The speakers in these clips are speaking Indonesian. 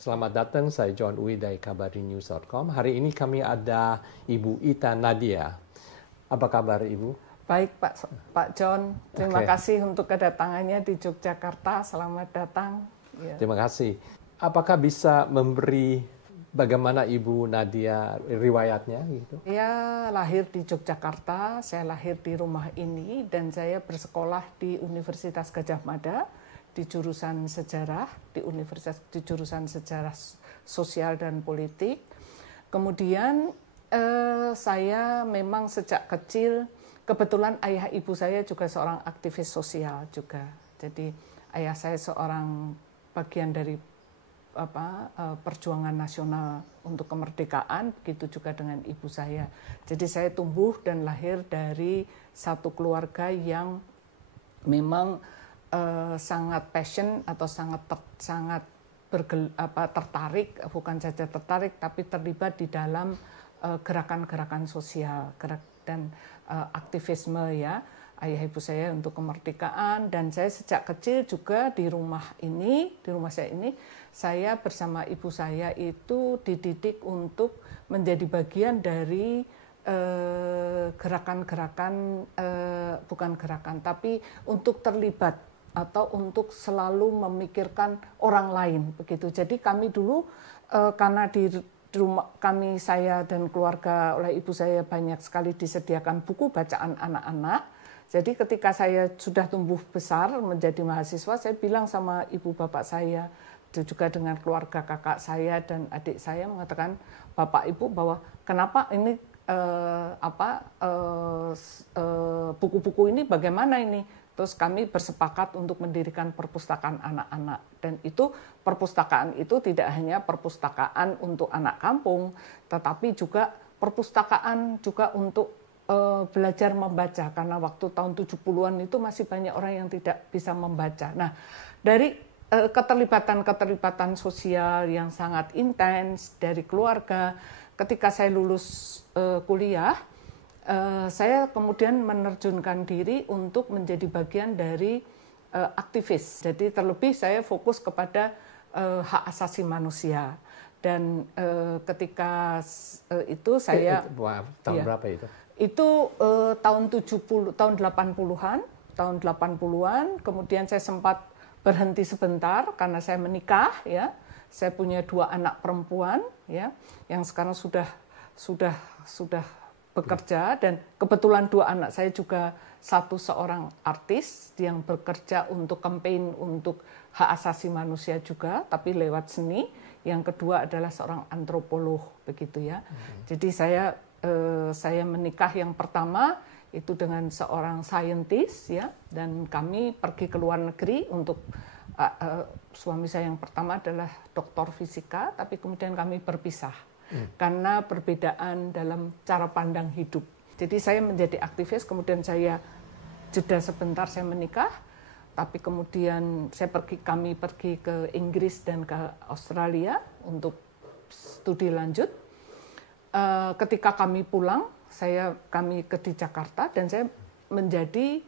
Selamat datang, saya John Uy dari kabarinews.com. Hari ini kami ada Ibu Ita Nadia. Apa kabar Ibu? Baik Pak John, terima kasih untuk kedatangannya di Yogyakarta. Selamat datang. Ya. Terima kasih. Apakah bisa memberi bagaimana Ibu Nadia riwayatnya gitu? Ya, lahir di Yogyakarta, saya lahir di rumah ini dan saya bersekolah di Universitas Gadjah Mada di jurusan sejarah, di jurusan sejarah sosial dan politik. Kemudian saya memang sejak kecil, kebetulan ayah ibu saya juga seorang aktivis sosial juga. Jadi ayah saya seorang bagian dari perjuangan nasional untuk kemerdekaan, begitu juga dengan ibu saya. Jadi saya tumbuh dan lahir dari satu keluarga yang memang sangat passion atau sangat tertarik, bukan saja tertarik tapi terlibat di dalam gerakan-gerakan sosial dan aktivisme ya ayah ibu saya untuk kemerdekaan. Dan saya sejak kecil juga di rumah saya ini saya bersama ibu saya itu dididik untuk menjadi bagian dari gerakan-gerakan, bukan gerakan tapi untuk terlibat atau untuk selalu memikirkan orang lain begitu. Jadi kami dulu karena di rumah kami, saya dan keluarga oleh ibu saya banyak sekali disediakan buku bacaan anak-anak. Jadi ketika saya sudah tumbuh besar menjadi mahasiswa, saya bilang sama ibu bapak saya, juga dengan keluarga kakak saya dan adik saya, mengatakan bapak ibu bahwa kenapa ini buku-buku ini bagaimana ini. Terus kami bersepakat untuk mendirikan perpustakaan anak-anak. Dan itu perpustakaan itu tidak hanya perpustakaan untuk anak kampung, tetapi juga perpustakaan juga untuk belajar membaca. Karena waktu tahun 70-an itu masih banyak orang yang tidak bisa membaca. Nah, dari keterlibatan sosial yang sangat intens dari keluarga, ketika saya lulus kuliah, saya kemudian menerjunkan diri untuk menjadi bagian dari aktivis. Jadi terlebih saya fokus kepada hak asasi manusia. Dan ketika itu saya tahun berapa itu? Itu tahun 80-an, kemudian saya sempat berhenti sebentar karena saya menikah ya. Saya punya 2 anak perempuan ya yang sekarang sudah bekerja, dan kebetulan 2 anak saya juga seorang artis yang bekerja untuk campaign untuk hak asasi manusia juga, tapi lewat seni. Yang kedua adalah seorang antropolog begitu ya. Jadi saya menikah yang pertama itu dengan seorang saintis ya, dan kami pergi ke luar negeri untuk suami saya yang pertama adalah doktor fisika, tapi kemudian kami berpisah. Karena perbedaan dalam cara pandang hidup. Jadi saya menjadi aktivis, kemudian saya jeda sebentar, saya menikah, tapi kemudian kami pergi ke Inggris dan ke Australia untuk studi lanjut. Ketika kami pulang, kami di Jakarta dan saya menjadi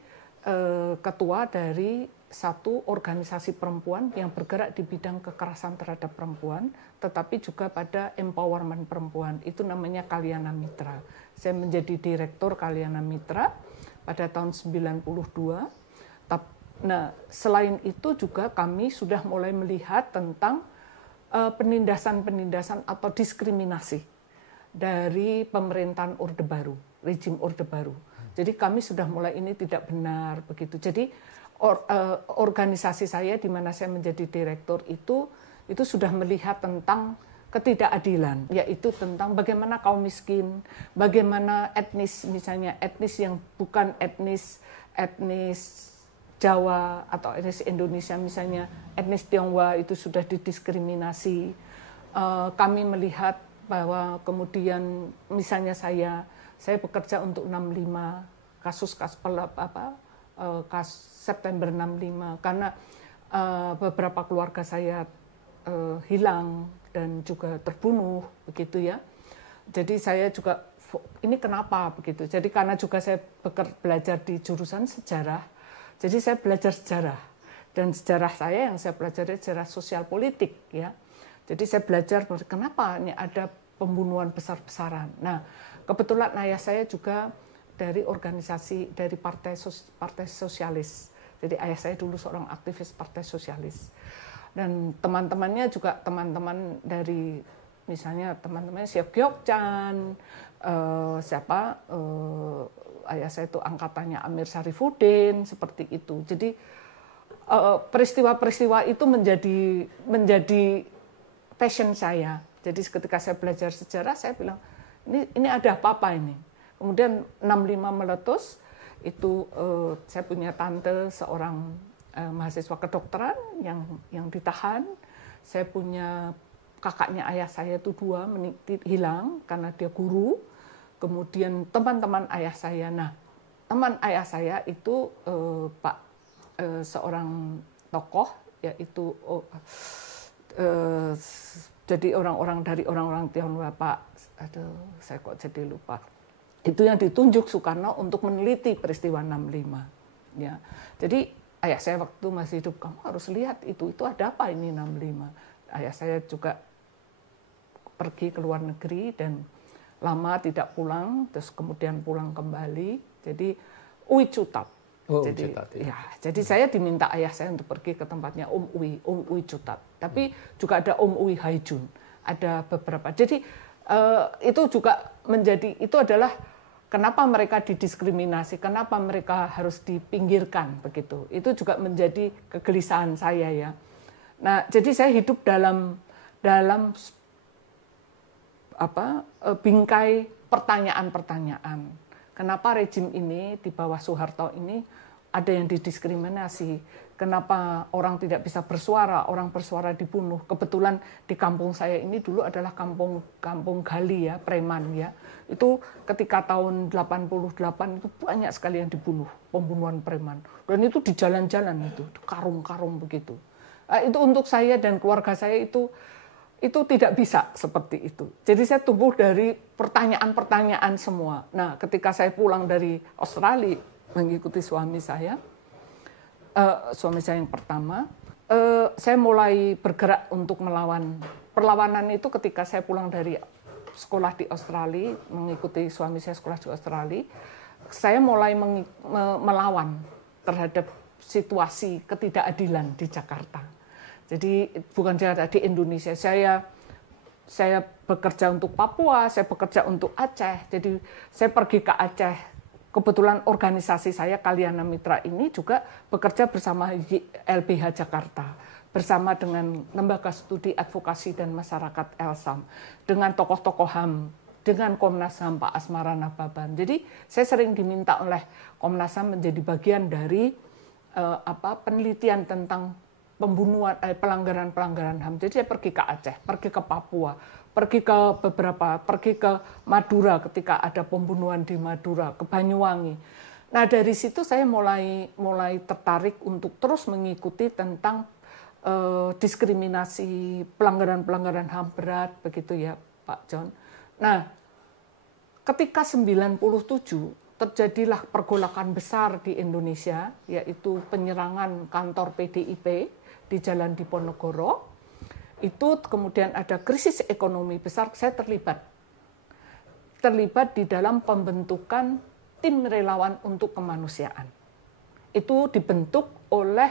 ketua dari satu organisasi perempuan yang bergerak di bidang kekerasan terhadap perempuan, tetapi juga pada empowerment perempuan. Itu namanya Kalyana Mitra. Saya menjadi direktur Kalyana Mitra pada tahun 92. Nah, selain itu juga kami sudah mulai melihat tentang penindasan atau diskriminasi dari pemerintahan Orde Baru, rezim Orde Baru. Jadi kami sudah mulai ini tidak benar begitu. Jadi organisasi saya di mana saya menjadi direktur itu sudah melihat tentang ketidakadilan, yaitu tentang bagaimana kaum miskin, bagaimana etnis, misalnya etnis yang bukan etnis Jawa atau etnis Indonesia, misalnya etnis Tionghoa itu sudah didiskriminasi. Kami melihat bahwa kemudian misalnya saya bekerja untuk 65 kasus September 65 karena beberapa keluarga saya hilang dan juga terbunuh begitu ya. Jadi saya juga ini kenapa begitu. Jadi karena juga saya belajar di jurusan sejarah. Jadi saya belajar sejarah dan sejarah saya yang saya pelajari sejarah sosial politik ya. Jadi saya belajar kenapa ini ada pembunuhan besar-besaran. Nah, kebetulan ayah saya juga dari organisasi, dari partai sosialis. Jadi ayah saya dulu seorang aktivis partai sosialis. Dan teman-temannya juga teman-teman dari, misalnya teman-teman Siap Gyokchan, ayah saya itu angkatannya Amir Syarifuddin, seperti itu. Jadi peristiwa-peristiwa itu menjadi passion saya. Jadi ketika saya belajar sejarah, saya bilang, ini ada apa-apa ini. Kemudian 65 meletus, itu saya punya tante seorang mahasiswa kedokteran yang ditahan. Saya punya kakaknya ayah saya itu 2 hilang karena dia guru. Kemudian teman-teman ayah saya. Nah, teman ayah saya itu seorang tokoh, yaitu jadi orang-orang Tionghoa, saya kok jadi lupa. Itu yang ditunjuk Soekarno untuk meneliti peristiwa 65. Ya. Jadi ayah saya waktu masih hidup, kamu harus lihat itu ada apa ini 65. Ayah saya juga pergi ke luar negeri dan lama tidak pulang, terus kemudian pulang kembali. Jadi Ui Cutat. Jadi saya diminta ayah saya untuk pergi ke tempatnya Om Ui Cutat. Tapi juga ada Om Ui Haijun, ada beberapa. Jadi itu juga itu adalah kenapa mereka didiskriminasi, kenapa mereka harus dipinggirkan begitu. Itu juga menjadi kegelisahan saya ya. Nah, jadi saya hidup dalam bingkai pertanyaan-pertanyaan. Kenapa rejim ini di bawah Soeharto ini ada yang didiskriminasi? Kenapa orang tidak bisa bersuara, orang bersuara dibunuh? Kebetulan di kampung saya ini dulu adalah kampung gali ya, preman ya. Itu ketika tahun 88 itu banyak sekali yang dibunuh, pembunuhan preman. Dan itu di jalan-jalan itu, karung-karung begitu. Itu untuk saya dan keluarga saya itu tidak bisa seperti itu. Jadi saya tumbuh dari pertanyaan-pertanyaan semua. Nah, ketika saya pulang dari Australia mengikuti suami saya yang pertama, saya mulai bergerak untuk melawan. Perlawanan itu ketika saya pulang dari sekolah di Australia, mengikuti suami saya sekolah di Australia, saya mulai melawan terhadap situasi ketidakadilan di Jakarta. Jadi bukan di Indonesia, saya bekerja untuk Papua, saya bekerja untuk Aceh. Jadi saya pergi ke Aceh. Kebetulan organisasi saya Kalyana Mitra ini juga bekerja bersama LBH Jakarta, bersama dengan Lembaga Studi Advokasi dan Masyarakat LSAM, dengan tokoh-tokoh HAM, dengan Komnas HAM Pak Asmara Nababan. Jadi saya sering diminta oleh Komnas HAM menjadi bagian dari penelitian tentang pelanggaran-pelanggaran HAM. Jadi saya pergi ke Aceh, pergi ke Papua, pergi ke Madura ketika ada pembunuhan di Madura, ke Banyuwangi. Nah, dari situ saya mulai tertarik untuk terus mengikuti tentang diskriminasi, pelanggaran-pelanggaran HAM berat begitu ya, Pak John. Nah, ketika 97 terjadilah pergolakan besar di Indonesia, yaitu penyerangan kantor PDIP di Jalan Diponegoro. Itu kemudian ada krisis ekonomi besar, saya terlibat di dalam pembentukan tim relawan untuk kemanusiaan. Itu dibentuk oleh,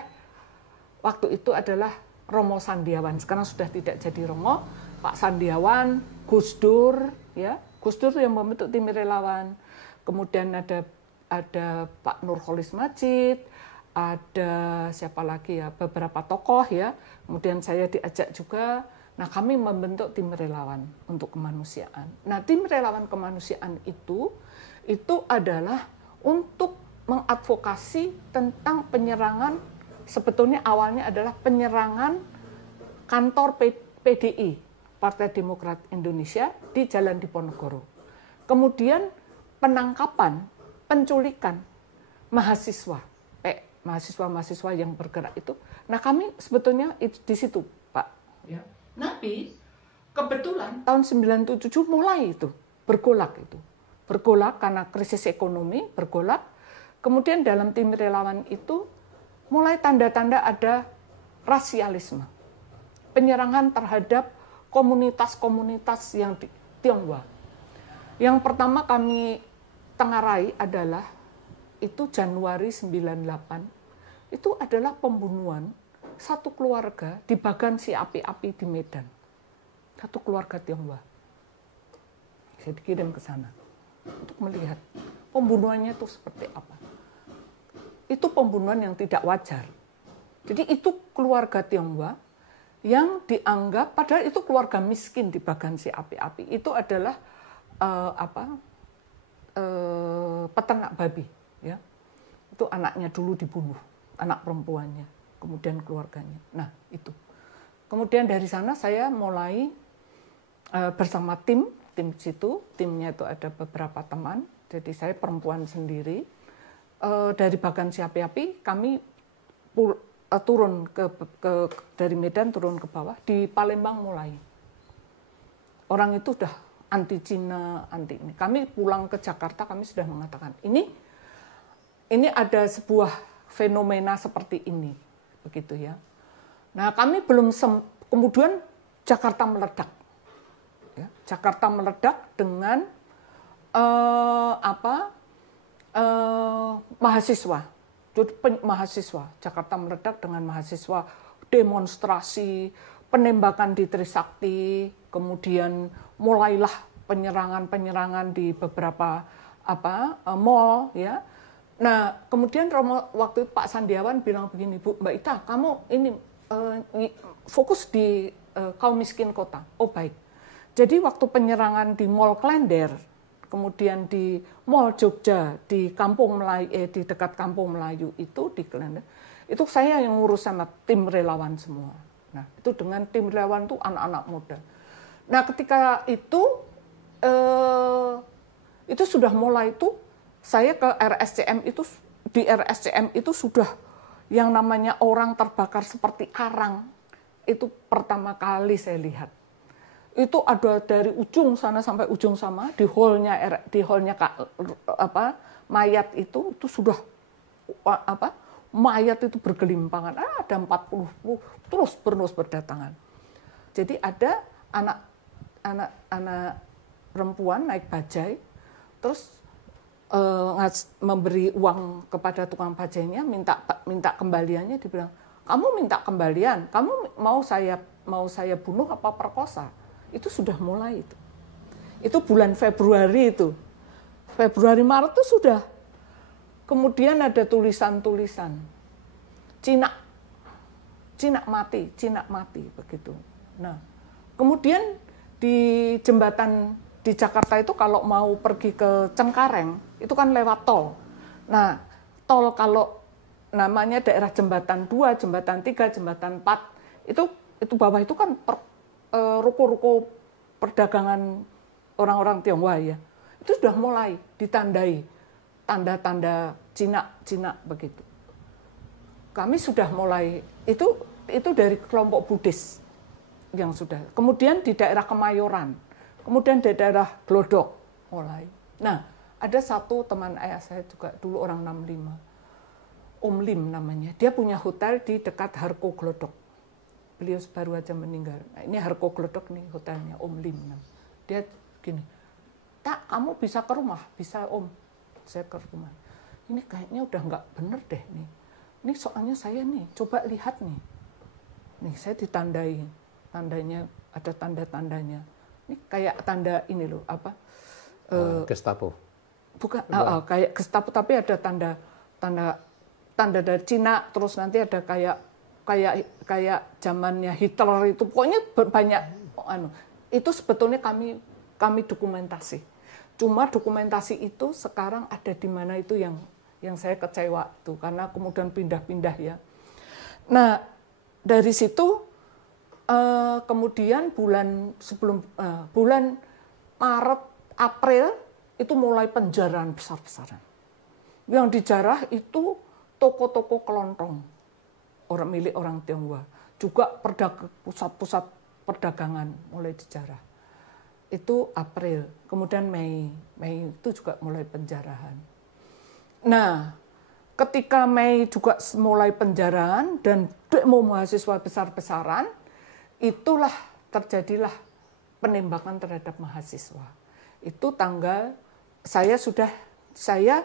waktu itu adalah Romo Sandiawan, sekarang sudah tidak jadi Romo, Pak Sandiawan, Gus Dur, ya, Gus Dur yang membentuk tim relawan. Kemudian ada Pak Nurholis Majid, ada siapa lagi ya, beberapa tokoh ya. Kemudian saya diajak juga. Nah, kami membentuk tim relawan untuk kemanusiaan. Nah, tim relawan kemanusiaan itu adalah untuk mengadvokasi tentang penyerangan, sebetulnya awalnya adalah penyerangan kantor PDI, Partai Demokrat Indonesia, di Jalan Diponegoro. Kemudian penangkapan, penculikan mahasiswa yang bergerak itu. Nah, kami sebetulnya di situ, Pak. Ya. Tapi kebetulan tahun 97 mulai itu bergolak karena krisis ekonomi, bergolak. Kemudian dalam tim relawan itu mulai tanda-tanda ada rasialisme, penyerangan terhadap komunitas-komunitas yang di Tionghoa. Yang pertama kami tengarai adalah itu Januari 98, itu adalah pembunuhan satu keluarga di Bagan Si Api-Api di Medan. Satu keluarga Tionghoa. Saya dikirim ke sana untuk melihat pembunuhannya itu seperti apa. Itu pembunuhan yang tidak wajar. Jadi itu keluarga Tionghoa yang dianggap, padahal itu keluarga miskin di Bagan Si Api-Api. Itu adalah peternak babi. Ya. Itu anaknya dulu dibunuh, anak perempuannya, kemudian keluarganya. Nah itu. Kemudian dari sana saya mulai bersama tim situ, timnya itu ada beberapa teman, jadi saya perempuan sendiri. Dari Bagan Si Api-Api kami turun dari Medan turun ke bawah, di Palembang mulai. Orang itu udah anti Cina, anti ini. Kami pulang ke Jakarta, kami sudah mengatakan, ini ada sebuah fenomena seperti ini, begitu ya. Nah, kami belum kemudian Jakarta meledak. Ya, Jakarta meledak dengan mahasiswa. Mahasiswa, Jakarta meledak dengan mahasiswa, demonstrasi, penembakan di Trisakti, kemudian mulailah penyerangan di beberapa mall, ya. Nah, kemudian waktu itu Pak Sandiawan bilang begini, Bu, Mbak Ita, kamu ini fokus di kaum miskin kota. Oh baik. Jadi waktu penyerangan di Mall Klender, kemudian di Mall Jogja, di Kampung Melayu, di dekat Kampung Melayu itu di Klender, itu saya yang ngurus sama tim relawan semua. Nah, itu dengan tim relawan itu anak-anak muda. Nah, ketika itu sudah mulai itu saya ke RSCM itu, di RSCM itu sudah yang namanya orang terbakar seperti arang. Itu pertama kali saya lihat. Itu ada dari ujung sana sampai ujung sana di hallnya mayat itu sudah mayat itu bergelimpangan, ada 40 terus berdatangan. Jadi ada anak perempuan naik bajai, terus memberi uang kepada tukang bajainya, minta kembaliannya, dibilang, kamu minta kembalian, kamu mau saya bunuh apa perkosa? Itu sudah mulai itu. Itu bulan Februari itu. Februari Maret itu sudah. Kemudian ada tulisan-tulisan. Cina mati begitu. Nah, kemudian di jembatan di Jakarta itu kalau mau pergi ke Cengkareng itu kan lewat tol. Nah, tol kalau namanya daerah jembatan 2, jembatan 3, jembatan 4 itu bawah itu kan ruko-ruko perdagangan orang-orang Tionghoa ya. Itu sudah mulai ditandai tanda-tanda Cina begitu. Kami sudah mulai itu dari kelompok Buddhis yang sudah. Kemudian di daerah Kemayoran, kemudian di daerah Glodok mulai. Nah, ada satu teman ayah saya juga dulu orang 65. Om Lim namanya. Dia punya hotel di dekat Harko Glodok. Beliau baru aja meninggal. Nah, ini Harko Glodok nih hotelnya, Om Lim. Dia gini, tak kamu bisa ke rumah? Bisa Om, saya ke rumah. Ini kayaknya udah nggak bener deh nih. Ini soalnya saya nih, coba lihat nih. Nih saya ditandai, tandanya ada tanda-tandanya. Ini kayak tanda ini loh, apa? Gestapo. Bukan, kayak Gestapo tapi ada tanda dari Cina, terus nanti ada kayak zamannya Hitler itu, pokoknya banyak itu sebetulnya kami dokumentasi. Cuma dokumentasi itu sekarang ada di mana itu yang saya kecewa tuh, karena kemudian pindah-pindah ya. Nah, dari situ kemudian bulan Maret, April itu mulai penjarahan besar-besaran. Yang dijarah itu toko-toko kelontong. Milik orang Tionghoa, juga pusat-pusat perdagangan mulai dijarah. Itu April, kemudian Mei itu juga mulai penjarahan. Nah, ketika Mei juga mulai penjarahan dan demo mahasiswa besar-besaran, itulah terjadilah penembakan terhadap mahasiswa. Itu saya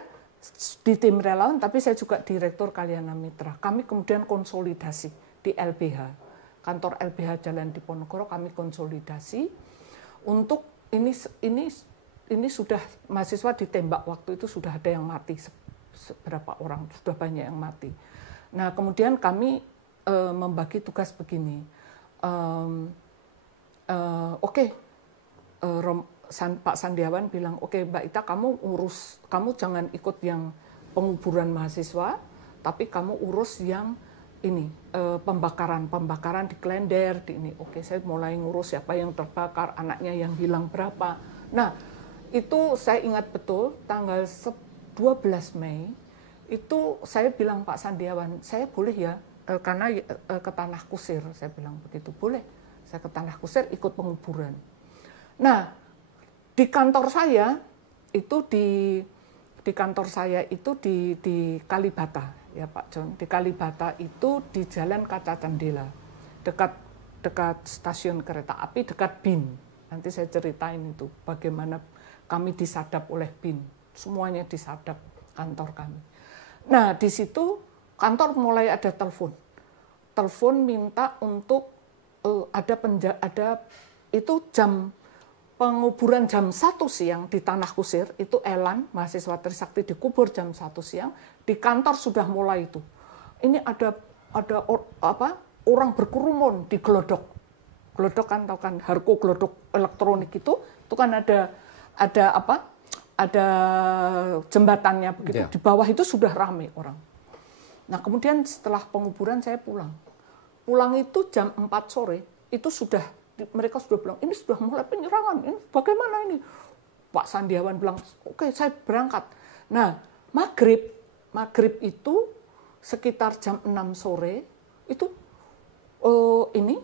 di tim relawan, tapi saya juga direktur Kalyana Mitra. Kami kemudian konsolidasi di LBH, kantor LBH Jalan Diponegoro, kami konsolidasi untuk ini sudah mahasiswa ditembak waktu itu sudah ada yang mati, seberapa orang, sudah banyak yang mati. Nah kemudian kami membagi tugas begini, Pak Sandiawan bilang, oke Mbak Ita, kamu jangan ikut yang penguburan mahasiswa, tapi kamu urus yang ini pembakaran di Klender, di ini. Oke, saya mulai ngurus siapa yang terbakar, anaknya yang hilang berapa. Nah, itu saya ingat betul tanggal 12 Mei itu saya bilang Pak Sandiawan, saya boleh ya karena ke Tanah Kusir, saya bilang begitu, boleh. Saya ke Tanah Kusir ikut penguburan. Nah, di kantor saya itu di Kalibata ya Pak John. Di Kalibata itu di Jalan Kaca Candela, dekat stasiun kereta api, dekat BIN. Nanti saya ceritain itu bagaimana kami disadap oleh BIN. Semuanya disadap kantor kami. Nah, di situ kantor mulai ada telepon. Telepon minta untuk ada itu penguburan jam 1 siang di Tanah Kusir, itu Elan, mahasiswa Trisakti dikubur jam 1 siang, di kantor sudah mulai itu. Ini ada orang berkerumun di Glodok. Glodok kan tahu kan, Harko Glodok elektronik itu kan ada jembatannya begitu. Yeah. Di bawah itu sudah ramai orang. Nah, kemudian setelah penguburan saya pulang. Pulang itu jam 4 sore, itu mereka sudah bilang, ini sudah mulai penyerangan, ini bagaimana ini? Pak Sandiawan bilang, oke, saya berangkat. Nah, maghrib itu sekitar jam 6 sore, itu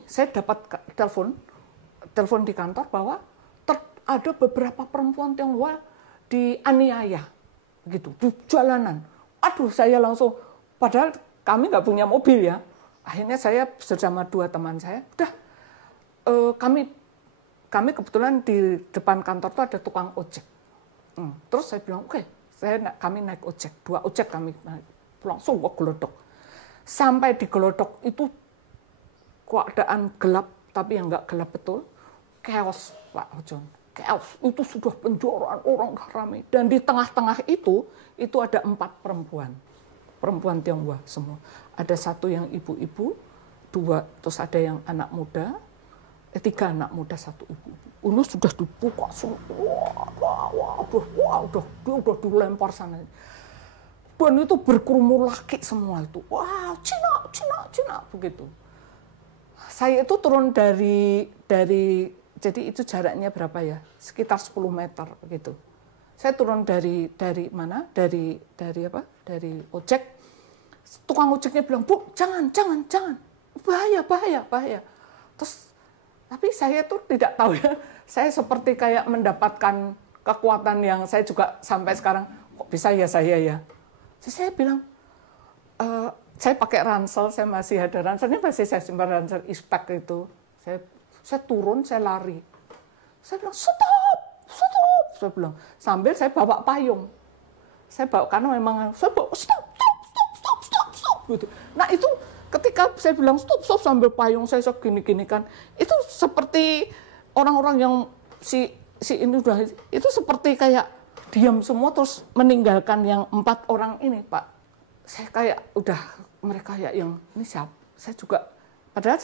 saya dapat telepon di kantor bahwa ada beberapa perempuan Tionghoa dianiaya, gitu, di jalanan. Aduh, saya langsung, padahal kami nggak punya mobil ya. Akhirnya saya bersama 2 teman saya, kami kebetulan di depan kantor itu ada tukang ojek. Terus saya bilang, oke, kami naik ojek, 2 ojek kami naik, langsung ke Glodok. Sampai di Glodok itu keadaan gelap, tapi yang nggak gelap betul, chaos Pak John, chaos. Itu sudah penjoraan, orang ramai. Dan di tengah-tengah itu ada 4 perempuan Tionghoa semua. Ada 1 yang ibu-ibu, 2, terus ada yang anak muda, 3 anak muda, 1 ibu-ibu. Ini sudah dibuka semua. Udah dilempar sana. Dan itu berkerumun laki semua itu. Wah, Cina, begitu. Saya itu turun dari jadi itu jaraknya berapa ya? Sekitar 10 meter begitu. Saya turun dari mana? Dari ojek. Tukang ojeknya bilang, "Bu, jangan. Bahaya." Terus tapi saya tuh tidak tahu ya, saya seperti kayak mendapatkan kekuatan yang saya juga sampai sekarang, kok bisa ya saya ya. Jadi saya bilang, saya pakai ransel, saya masih ada ranselnya, masih saya simpan ransel ispek itu. Saya turun, saya lari. Saya bilang, stop, saya bilang. Sambil saya bawa payung. Saya bawa, karena memang, saya bawa, stop. Gitu. Nah itu, ketika saya bilang stop sambil payung saya gini kan, itu seperti orang-orang yang si ini udah itu seperti kayak diam semua terus meninggalkan yang 4 orang ini Pak. Saya kayak udah mereka ya yang ini siapa? Saya juga padahal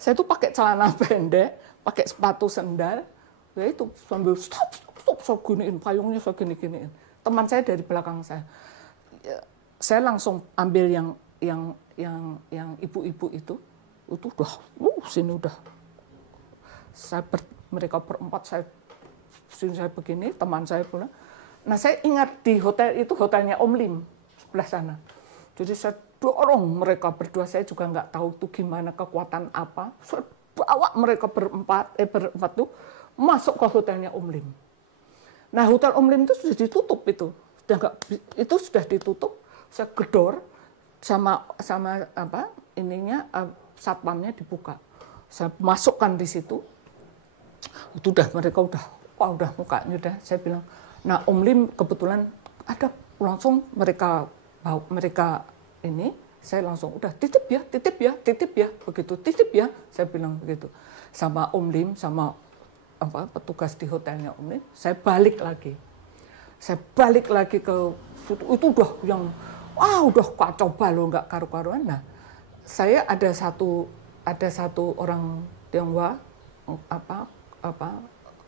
saya tuh pakai celana pendek, pakai sepatu sendal, ya itu sambil stop giniin payungnya saya giniin. Teman saya dari belakang saya langsung ambil yang ibu-ibu itu udah sini udah mereka berempat, saya begini, teman saya pula. Nah saya ingat di hotel itu, hotelnya Om Lim sebelah sana. Jadi saya dorong mereka berdua, saya juga nggak tahu tuh gimana kekuatan apa. Saya bawa mereka berempat tuh masuk ke hotelnya Om Lim. Nah hotel Om Lim itu sudah ditutup itu sudah ditutup. Saya gedor sama satpamnya dibuka. Saya masukkan di situ, Itu mereka udah mukanya udah. Saya bilang, nah Om Lim kebetulan ada langsung mereka ini, saya langsung udah titip ya, begitu titip ya, saya bilang begitu sama Om Lim sama petugas di hotelnya Om Lim. Saya balik lagi ke itu udah yang udah kacau balau nggak karu-karuan. Nah, saya ada satu orang Tionghoa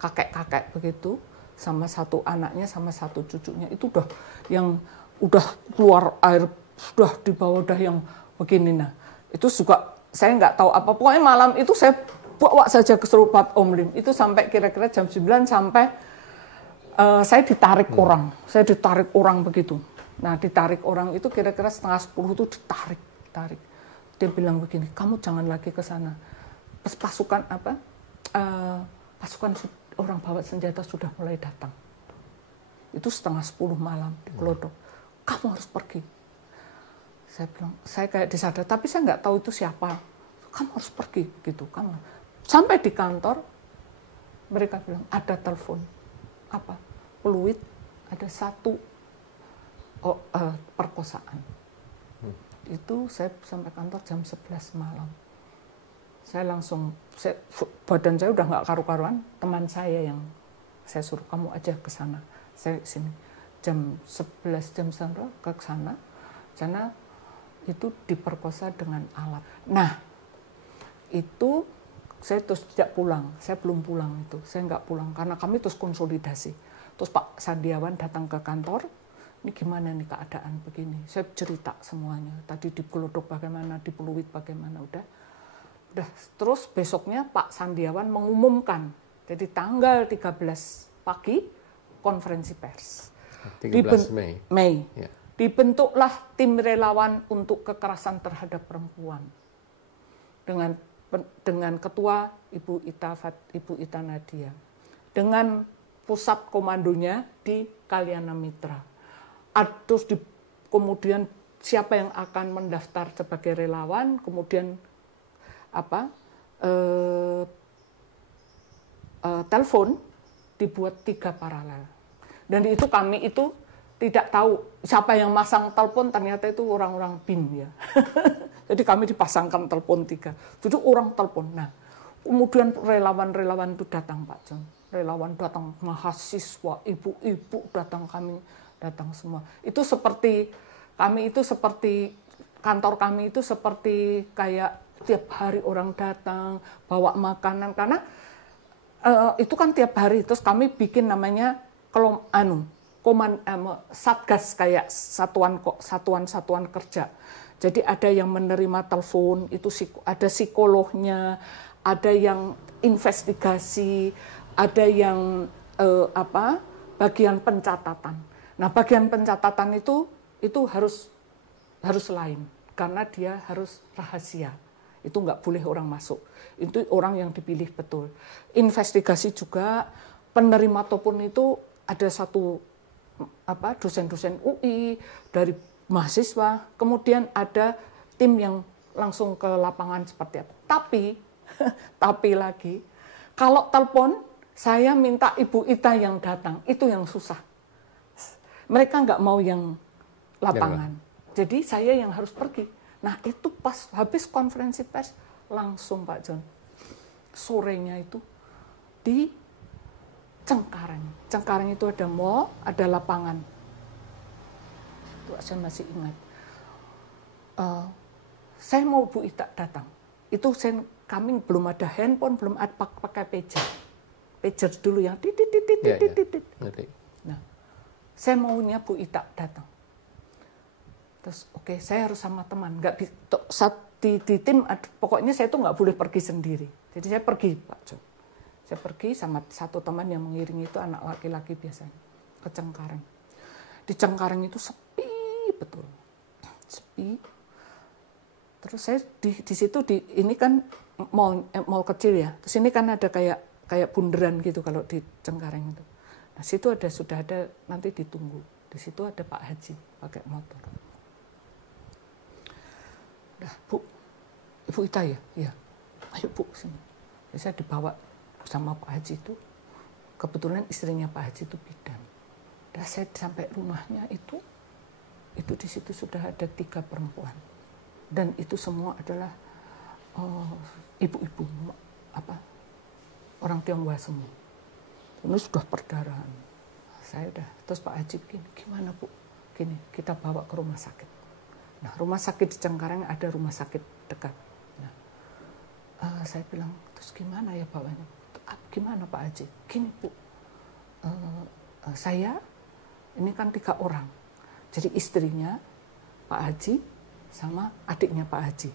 kakek begitu sama satu anaknya sama satu cucunya itu udah keluar air sudah di bawah udah yang begini. Nah, itu juga saya nggak tahu apa, pokoknya malam itu saya bawa saja ke serupat Om Lim itu sampai kira-kira jam 9 sampai saya ditarik orang begitu. Nah, ditarik orang itu kira-kira setengah 10 itu ditarik. Dia bilang begini, kamu jangan lagi ke sana. Pasukan orang bawa senjata sudah mulai datang. Itu setengah 10 malam di Glodok. Kamu harus pergi. Saya bilang, saya kayak disadar, tapi saya nggak tahu itu siapa. Kamu harus pergi gitu. Sampai di kantor, mereka bilang ada telepon. Peluit, ada satu perkosaan. Itu saya sampai kantor jam 11 malam. Badan saya udah nggak karu-karuan, teman saya yang saya suruh kamu aja ke sana. Saya sini jam 11 jam sana ke sana itu diperkosa dengan alat. Nah, itu saya terus tidak pulang, saya belum pulang itu, saya nggak pulang karena kami terus konsolidasi. Terus Pak Sandiawan datang ke kantor, ini gimana nih keadaan begini? Saya cerita semuanya. Tadi di Glodok bagaimana, di Peluit bagaimana, udah. Terus besoknya Pak Sandiawan mengumumkan, jadi tanggal 13 pagi konferensi pers. 13 Mei. Ya. Dibentuklah tim relawan untuk kekerasan terhadap perempuan dengan ketua Ibu Ita Nadia, dengan pusat komandonya di Kalyana Mitra. Terus kemudian siapa yang akan mendaftar sebagai relawan, kemudian telepon dibuat 3 paralel. Dan itu kami itu tidak tahu siapa yang masang telepon, ternyata itu orang-orang BIN ya. Jadi kami dipasangkan telepon 3. Jadi orang telepon. Nah, kemudian relawan-relawan itu datang Pak John. Relawan datang, mahasiswa, ibu-ibu datang, kami datang semua. Itu seperti kantor kami itu seperti kayak tiap hari orang datang bawa makanan karena itu kan tiap hari. Terus kami bikin namanya satgas, kayak satuan kerja. Jadi ada yang menerima telepon, itu ada psikolognya, ada yang investigasi, ada yang bagian pencatatan. Nah, bagian pencatatan itu harus lain karena dia harus rahasia. Itu nggak boleh orang masuk. Itu orang yang dipilih betul. Investigasi juga, penerima telepon itu ada satu dosen-dosen UI dari mahasiswa, kemudian ada tim yang langsung ke lapangan seperti apa. Tapi lagi, kalau telepon saya minta Ibu Ita yang datang, itu yang susah. Mereka nggak mau yang lapangan. Jadi saya yang harus pergi. Nah, itu pas habis konferensi pers langsung Pak John. Sorenya itu di Cengkareng. Cengkareng itu ada mall, ada lapangan. Itu saya masih ingat. Saya mau Bu Ita datang. Itu kami belum ada handphone, belum ada pakai pager dulu yang titit. Nah, saya maunya Bu Ita datang. Terus oke, saya harus sama teman. Nggak di tim, pokoknya saya tuh nggak boleh pergi sendiri. Jadi saya pergi Pak Jo. Saya pergi sama satu teman yang mengiringi, itu anak laki-laki biasanya, ke Cengkareng. Di Cengkareng itu sepi betul, sepi. Terus saya di situ ini kan mall kecil ya. Terus ini kan ada kayak bundaran gitu kalau di Cengkareng itu. Nah, situ sudah ada, nanti ditunggu. Di situ ada Pak Haji pakai motor. Udah, Bu, Ibu Ita ya? Iya. Ayo Bu, sini. Jadi saya dibawa sama Pak Haji itu, kebetulan istrinya Pak Haji itu bidan. Dan saya sampai rumahnya itu di situ sudah ada 3 perempuan. Dan itu semua adalah ibu-ibu, orang Tionghoa semua. Ini sudah perdarahan. Saya udah, terus Pak Haji begini, gimana Bu? Gini, kita bawa ke rumah sakit. Nah, rumah sakit di Cengkareng ada rumah sakit dekat. Nah, saya bilang, terus gimana ya bawanya? Gimana Pak Haji? Gini Bu, saya ini kan 3 orang. Jadi istrinya Pak Haji sama adiknya Pak Haji.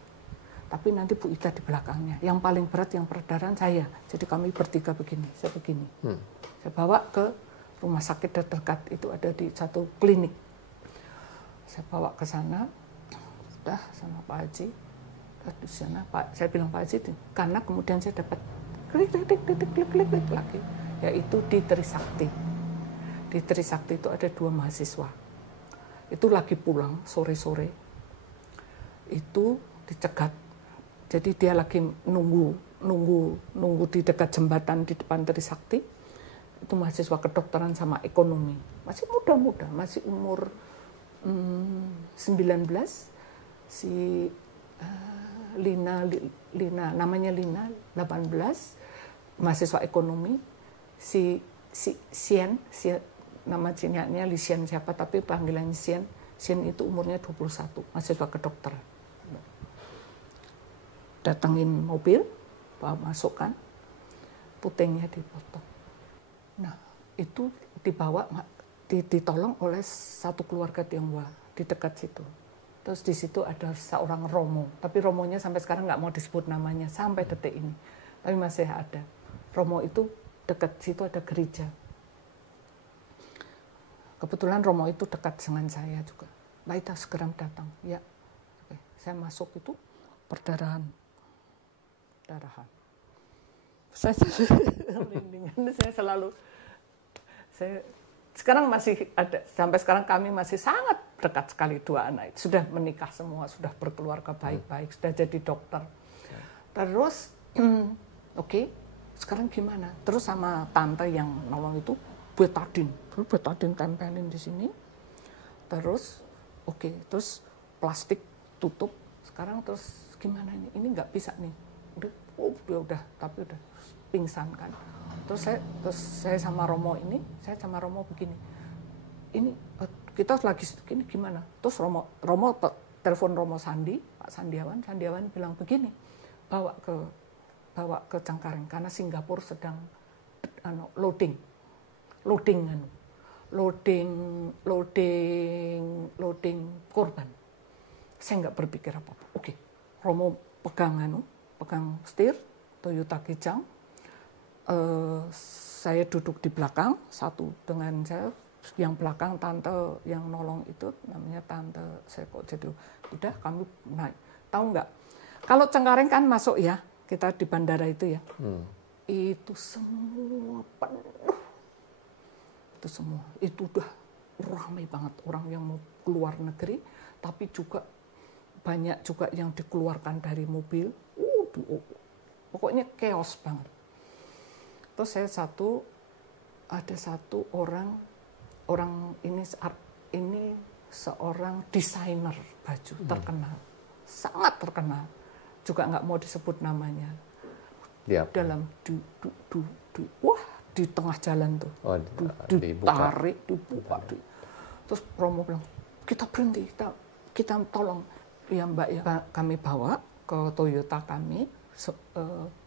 Tapi nanti Bu Ita di belakangnya. Yang paling berat yang perdarahan saya. Jadi kami bertiga begini, saya begini. Saya bawa ke rumah sakit terdekat, itu ada di satu klinik. Saya bawa ke sana, udah sama Pak Haji. Di sana saya bilang Pak Haji, karena kemudian saya dapat klik lagi, yaitu di Trisakti. Di Trisakti itu ada 2 mahasiswa. Itu lagi pulang sore-sore. Itu dicegat. Jadi dia lagi nunggu di dekat jembatan di depan Trisakti. Itu mahasiswa kedokteran sama ekonomi. Masih muda-muda, masih umur 19. Si Lina, namanya Lina, 18. Mahasiswa ekonomi. Si Sien, nama ciniaknya Li Sien siapa, tapi panggilannya Sien. Sien itu umurnya 21, mahasiswa kedokteran. Datangin mobil, masukkan, putingnya dipotong. Nah, itu dibawa, ditolong oleh satu keluarga Tionghoa di dekat situ. Terus di situ ada seorang Romo, tapi Romonya sampai sekarang nggak mau disebut namanya sampai detik ini, tapi masih ada. Romo itu dekat situ ada gereja. Kebetulan Romo itu dekat dengan saya juga. Mbak Ita segera datang. Ya, oke. Saya masuk itu perdarahan. Saya selalu, sekarang masih ada, sampai sekarang kami masih sangat dekat sekali 2 anak. Sudah menikah semua, sudah berkeluarga baik-baik, sudah jadi dokter. Terus, oke, sekarang gimana? Terus sama tante yang nolong itu, betadin tempelin di sini. Terus, oke, terus plastik tutup. Sekarang terus gimana ini? Ini nggak bisa nih. Udah, tapi udah pingsan kan. Terus saya sama Romo begini. Ini kita lagi gini gimana? Terus Romo telepon Romo Sandi, Pak Sandiawan bilang begini, bawa ke Cengkareng karena Singapura sedang loading korban. Saya nggak berpikir apa-apa. Oke, Romo pegang setir Toyota Kijang. Saya duduk di belakang, satu dengan saya, yang belakang tante yang nolong itu namanya tante. Saya kok jadi udah kami naik. Tahu nggak? Kalau Cengkareng kan masuk ya, kita di bandara itu ya. Itu semua penuh. Itu semua. Itu udah ramai banget orang yang mau keluar negeri, tapi juga banyak juga yang dikeluarkan dari mobil. Pokoknya chaos banget. Terus saya ada satu orang ini seorang desainer baju terkenal, sangat terkenal, juga nggak mau disebut namanya. Dalam di tengah jalan tuh, ditarik, dibuka. Terus Romo bilang, kita berhenti, kita tolong. Ya Mbak ya, kami bawa ke Toyota kami,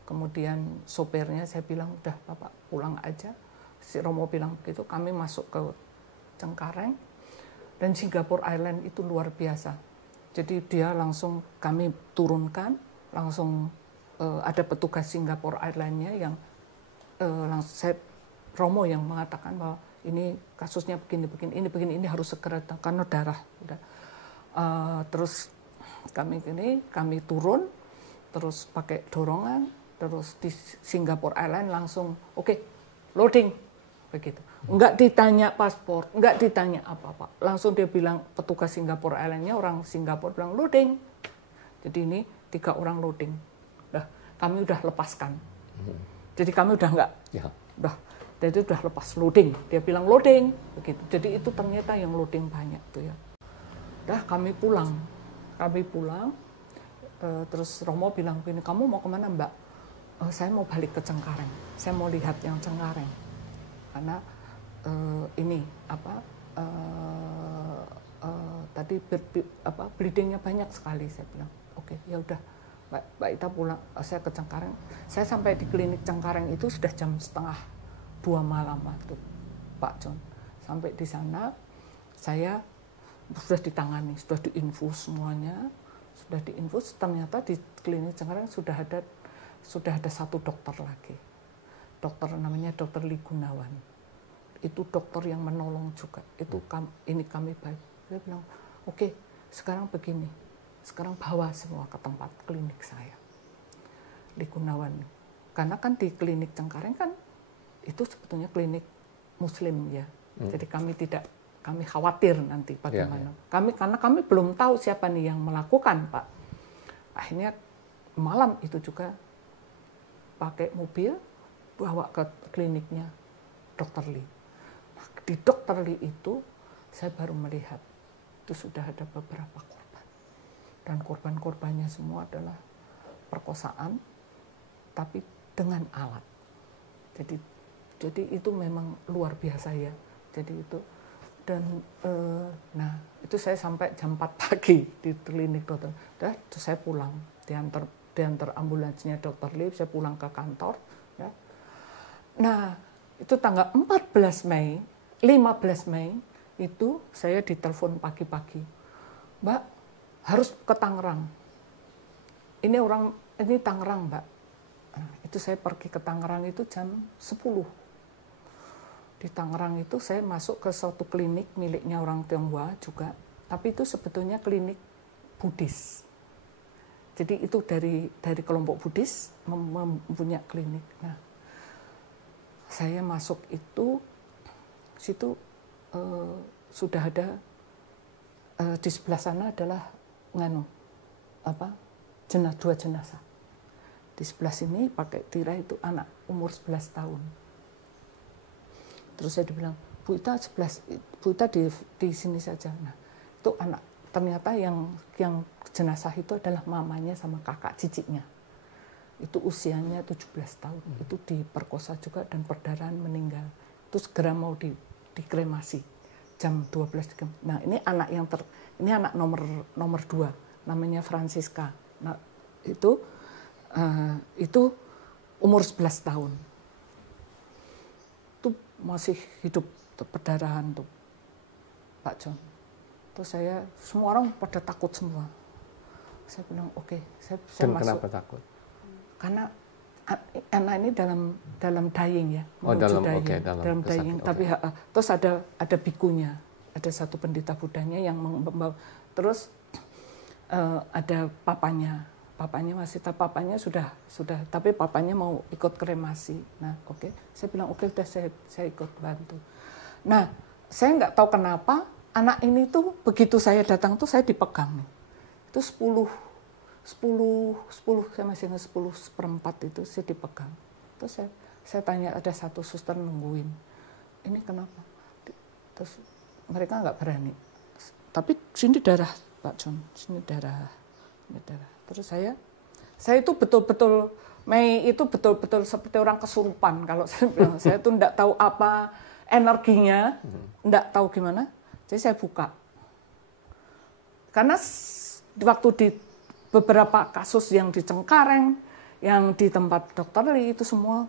kemudian sopirnya saya bilang, udah Bapak pulang aja. Si Romo bilang begitu, kami masuk ke Cengkareng, dan Singapore Airlines itu luar biasa. Jadi dia langsung kami turunkan, langsung ada petugas Singapore Airlines-nya yang Romo yang mengatakan bahwa ini kasusnya begini, ini harus segera karena darah. Terus kami turun, terus pakai dorongan, terus di Singapore Airlines langsung oke, loading begitu. Enggak ditanya paspor, enggak ditanya apa-apa. Langsung dia bilang, petugas Singapore Airlines-nya orang Singapura bilang loading. Jadi ini 3 orang loading. Kami udah lepaskan. Jadi kami udah enggak, Ya. Jadi udah lepas loading. Dia bilang loading, begitu. Jadi itu ternyata yang loading banyak tuh ya. Udah kami pulang. Terus Romo bilang gini, kamu mau kemana Mbak? Saya mau balik ke Cengkareng. Saya mau lihat yang Cengkareng. Karena tadi bleedingnya banyak sekali. Saya bilang, oke, ya udah. Mbak Ita pulang, saya ke Cengkareng. Saya sampai di klinik Cengkareng itu sudah jam 1:30 malam waktu Pak John. Sampai di sana saya sudah ditangani, sudah diinfus semuanya, sudah diinfus. Ternyata di klinik Cengkareng sudah ada satu dokter lagi. Dokter namanya Dokter Li Gunawan. Itu dokter yang menolong juga. Itu kami baik. Dia bilang, oke, sekarang begini. Sekarang bawa semua ke tempat klinik saya. Li Gunawan. Karena kan di klinik Cengkareng kan itu sebetulnya klinik Muslim ya. Jadi kami khawatir nanti bagaimana. Karena kami belum tahu siapa nih yang melakukan, Pak. Akhirnya malam itu juga pakai mobil bawa ke kliniknya Dokter Li. Nah, di Dokter Li itu saya baru melihat itu sudah ada beberapa korban. Dan korban-korbannya semua adalah perkosaan tapi dengan alat. Jadi itu memang luar biasa ya. Jadi itu itu saya sampai jam 4 pagi di klinik dokter. Terus saya pulang, diantar ambulansnya Dokter Li, saya pulang ke kantor. Ya. Nah, itu tanggal 15 Mei itu saya ditelepon pagi-pagi. Mbak, harus ke Tangerang. Ini Tangerang, Mbak. Nah, itu saya pergi ke Tangerang itu jam 10. Di Tangerang itu saya masuk ke suatu klinik miliknya orang Tionghoa juga, tapi itu sebetulnya klinik Buddhis. Jadi itu dari kelompok Buddhis mempunyai klinik. Nah, saya masuk itu situ sudah ada di sebelah sana adalah dua jenazah. Di sebelah sini pakai tirai itu anak umur 11 tahun. Terus saya dibilang, Bu Ita di sini saja. Nah, itu anak, ternyata yang jenazah itu adalah mamanya sama kakak ciciknya. Itu usianya 17 tahun. Itu diperkosa juga dan perdarahan meninggal. Itu segera mau dikremasi jam 12. Nah, ini anak ini anak nomor 2, namanya Francisca. Nah, itu umur 11 tahun. Masih hidup perdarahan tuh Pak John. Terus semua orang pada takut semua. Saya bilang oke, saya masuk. Kenapa takut? Karena anak ini dalam dying ya, dalam dying. Tapi terus ada bikunya, ada satu pendeta Budanya yang membawa. Terus ada papanya papanya sudah, tapi papanya mau ikut kremasi. Nah, saya bilang oke, udah saya ikut bantu. Nah, saya nggak tahu kenapa anak ini tuh begitu saya datang tuh saya dipegang nih. Itu 10 saya masih ingat 10/4 itu saya dipegang. Terus saya tanya, ada satu suster nungguin. Ini kenapa? Terus mereka nggak berani. Tapi sini darah, Pak John, sini darah. Terus saya itu betul-betul Mei itu betul-betul seperti orang kesurupan kalau saya bilang. Saya tuh enggak tahu apa energinya, enggak tahu gimana. Jadi saya buka. Karena waktu di beberapa kasus yang di Cengkareng, yang di tempat Dokter Li itu semua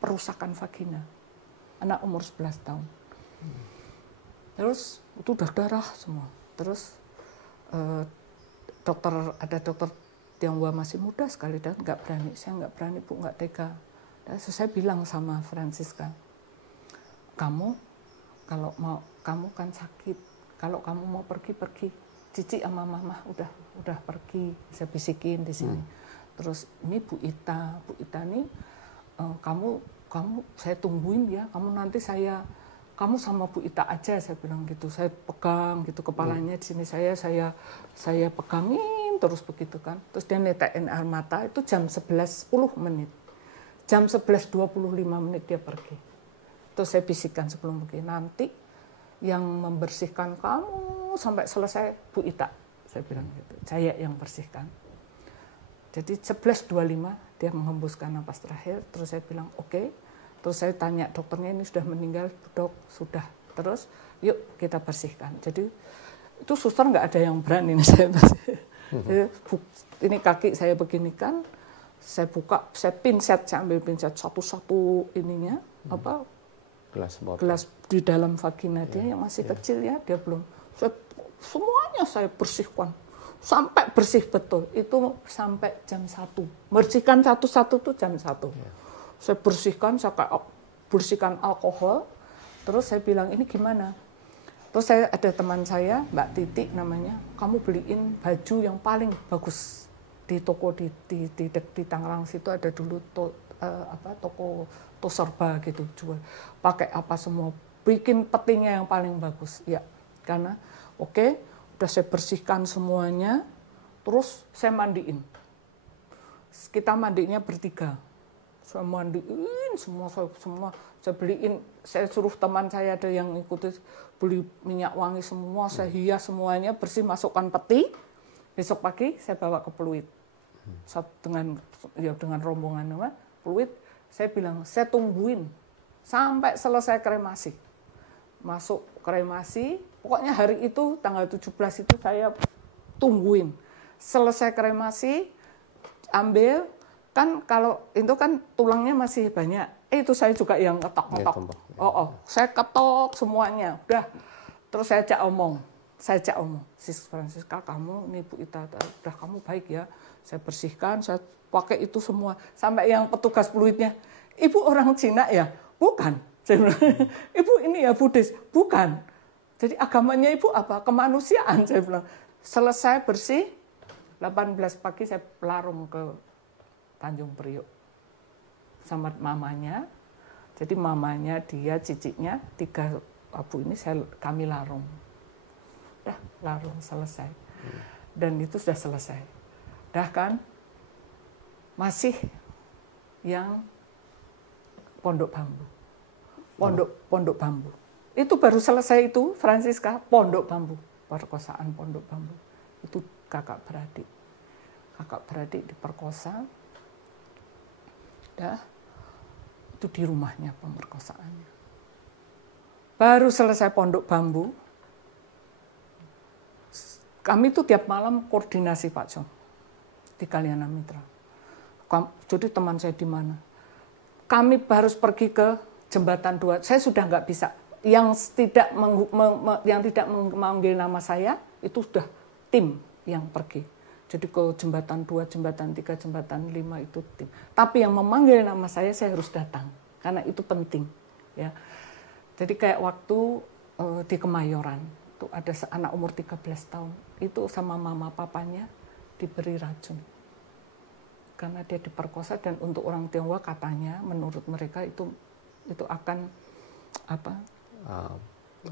perusakan vagina. Anak umur 11 tahun. Terus itu udah darah semua. Terus ada dokter Tionghoa masih muda sekali dan nggak berani. Saya nggak berani, Bu, nggak tega. Dan saya bilang sama Francisca, kamu kan sakit. Kalau kamu mau pergi. Cici sama mama udah pergi. Saya bisikin di sini. Terus ini Bu Ita nih, kamu saya tungguin ya. Kamu sama Bu Ita aja, saya bilang gitu. Saya pegang gitu kepalanya di sini, saya pegangin terus begitu kan. Terus dia netein air mata itu jam 11:10. Jam 11.25 dia pergi. Terus saya bisikan sebelum pergi, nanti yang membersihkan kamu sampai selesai Bu Ita. Saya bilang gitu, saya yang bersihkan. Jadi 11.25 dia menghembuskan napas terakhir, terus saya bilang oke. Terus saya tanya dokternya, ini sudah meninggal, dok? Sudah. Terus yuk kita bersihkan. Jadi itu suster nggak ada yang berani saya bersih. Ini kaki saya beginikan, saya buka, saya pinset, saya ambil pinset satu-satu ininya, gelas di dalam vagina dia yang masih kecil ya, dia belum. Semuanya saya bersihkan. Sampai bersih betul, itu sampai jam 1. Bersihkan satu-satu tuh jam 1. Saya bersihkan, saya bersihkan alkohol, terus saya bilang ini gimana? Terus saya ada teman saya, Mbak Titi namanya, kamu beliin baju yang paling bagus di toko di Tangerang situ ada dulu toko Toserba gitu jual. Pakai apa semua, bikin petinya yang paling bagus. Ya, karena oke. Udah saya bersihkan semuanya, terus saya mandiin. Kita mandinya bertiga. Saya mandiin semua, saya beliin, saya suruh teman saya ada yang ikuti beli minyak wangi semua, saya hias semuanya, bersih, masukkan peti. Besok pagi saya bawa ke Pluit. Dengan rombongan Pluit, saya bilang, saya tungguin sampai selesai kremasi. Masuk kremasi, pokoknya hari itu tanggal 17 itu saya tungguin. Selesai kremasi, ambil, kan kalau itu kan tulangnya masih banyak. Itu saya juga yang ketok-ketok. Saya ketok semuanya. Udah. Terus saya ajak omong. Sis Francisca, kamu nih Bu Ita, udah kamu baik ya. Saya bersihkan, saya pakai itu semua. Sampai yang petugas Pluitnya, Ibu orang Cina ya? Bukan. Saya bilang, Ibu ini ya Buddhis? Bukan. Jadi agamanya Ibu apa? Kemanusiaan. Saya bilang, selesai bersih, 18 pagi saya larung ke Tanjung Priok. Sama mamanya. Jadi mamanya, dia, ciciknya, 3 abu ini kami larung. Udah, larung selesai. Dan itu sudah selesai. Udah kan? Masih yang Pondok Bambu. Pondok Bambu. Itu baru selesai itu, Francisca, Pondok Bambu. Perkosaan Pondok Bambu. Itu kakak beradik. Kakak beradik diperkosa. Dah, itu di rumahnya pemerkosaannya. Baru selesai Pondok Bambu. Kami itu tiap malam koordinasi Pak Jong. Di Kalyana Mitra. Jadi teman saya di mana? Kami harus pergi ke Jembatan 2, saya sudah nggak bisa. Yang tidak memanggil nama saya, itu sudah tim yang pergi. Jadi ke Jembatan 2, Jembatan 3, Jembatan 5 itu tim. Tapi yang memanggil nama saya harus datang. Karena itu penting. Ya. Jadi kayak waktu di Kemayoran, itu ada anak umur 13 tahun. Itu sama mama papanya diberi racun. Karena dia diperkosa dan untuk orang Tionghoa katanya, menurut mereka itu akan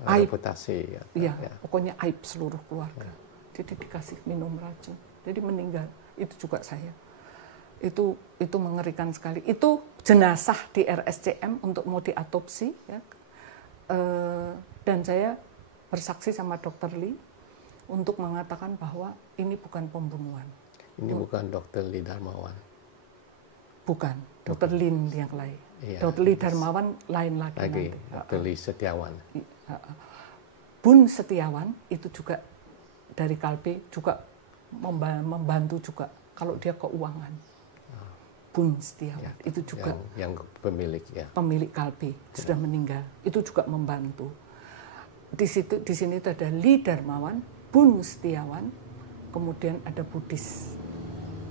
aib, reputasi ya, pokoknya aib seluruh keluarga. Jadi dikasih minum racun, jadi meninggal. Itu juga saya. Itu mengerikan sekali. Itu jenazah di RSCM untuk mau diatopsi ya. Dan saya bersaksi sama Dr. Lee untuk mengatakan bahwa ini bukan pembunuhan. Ini bukan Dr. Lee Darmawan. Bukan, Dr. Lin yang lain. Iya, Dr. Lee Darmawan lain lagi. Dr. Lee Setiawan. Bun Setiawan itu juga dari Kalbe juga membantu juga kalau dia keuangan. Bun Setiawan ya, itu juga yang pemilik ya. Pemilik Kalbe sudah meninggal. Itu juga membantu. Di sini itu ada Lee Darmawan, Bun Setiawan, kemudian ada Buddhis.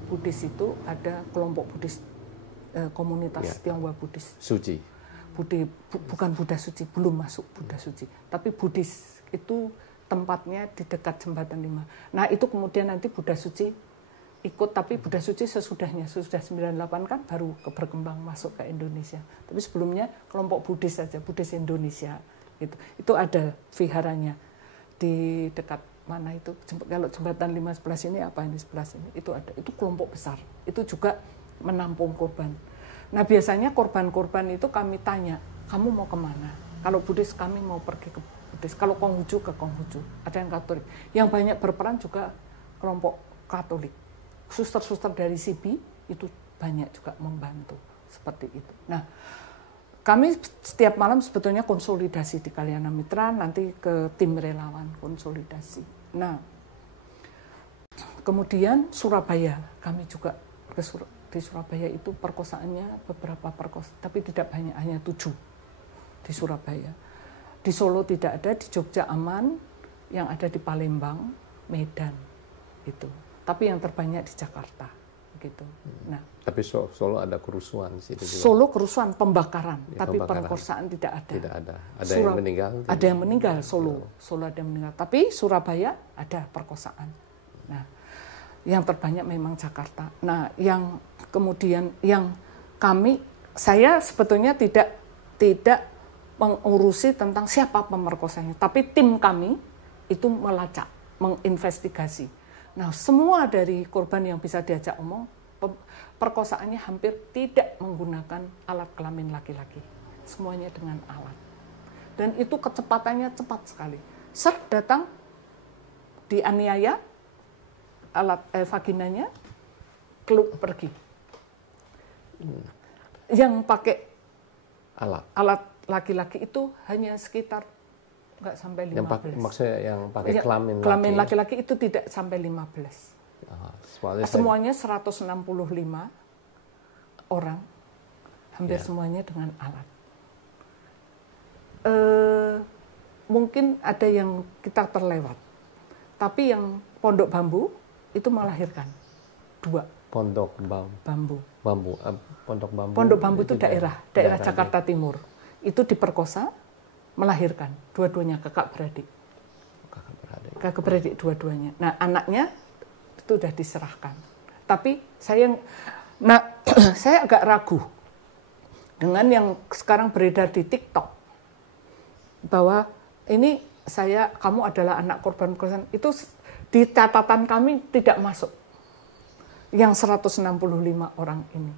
Buddhis itu ada kelompok Buddhis. Komunitas Tionghoa Buddhis. Suci. Bukan Buddha Suci, belum masuk Buddha Suci. Tapi Buddhis itu tempatnya di dekat Jembatan 5. Nah itu kemudian nanti Buddha Suci ikut, tapi Buddha Suci sesudah 98 kan baru berkembang masuk ke Indonesia. Tapi sebelumnya kelompok Buddhis saja, Buddhis Indonesia. Itu ada viharanya di dekat mana itu. Kalau Jembatan 5 sebelah sini, apa ini sebelah sini, itu ada. Itu kelompok besar. Itu juga menampung korban. Nah biasanya korban-korban itu kami tanya, kamu mau kemana? Kalau Buddhis kami mau pergi ke Buddhis, kalau Konghucu ke Konghucu, ada yang Katolik. Yang banyak berperan juga kelompok Katolik. Suster-suster dari Sibi itu banyak juga membantu seperti itu. Nah, kami setiap malam sebetulnya konsolidasi di Kalyana Mitra, nanti ke tim relawan konsolidasi. Nah, kemudian Surabaya, kami juga di Surabaya itu perkosaannya beberapa perkosaan, tapi tidak banyak, hanya 7 di Surabaya. Di Solo tidak ada, di Jogja aman, yang ada di Palembang, Medan, gitu. Tapi yang terbanyak di Jakarta, gitu. Nah, tapi Solo ada kerusuhan di situ juga. Solo kerusuhan, pembakaran, Ya, tapi pembakaran. perkosaan tidak ada. Tidak ada. Ada yang meninggal? Ada yang meninggal, Solo ada yang meninggal. Tapi Surabaya ada perkosaan. Nah, yang terbanyak memang Jakarta. Nah, yang kemudian yang saya sebetulnya tidak mengurusi tentang siapa pemerkosanya, tapi tim kami itu melacak, menginvestigasi. Nah, semua dari korban yang bisa diajak omong, perkosaannya hampir tidak menggunakan alat kelamin laki-laki. Semuanya dengan alat. Dan itu kecepatannya cepat sekali. Datang, dianiaya, alat vaginanya, pergi. Yang pakai alat laki-laki itu hanya sekitar nggak sampai 15. Maksudnya yang pakai kelamin laki-laki itu tidak sampai 15. Semuanya 165 orang, hampir semuanya dengan alat. Mungkin ada yang kita terlewat, tapi yang Pondok Bambu itu melahirkan 2. Pondok Bambu. Pondok Bambu itu daerah Jakarta Timur. Itu diperkosa, melahirkan dua-duanya kakak beradik dua-duanya. Nah, anaknya itu sudah diserahkan. Tapi saya agak ragu dengan yang sekarang beredar di TikTok bahwa ini kamu adalah anak korban perkosaan, itu di catatan kami tidak masuk yang 165 orang ini.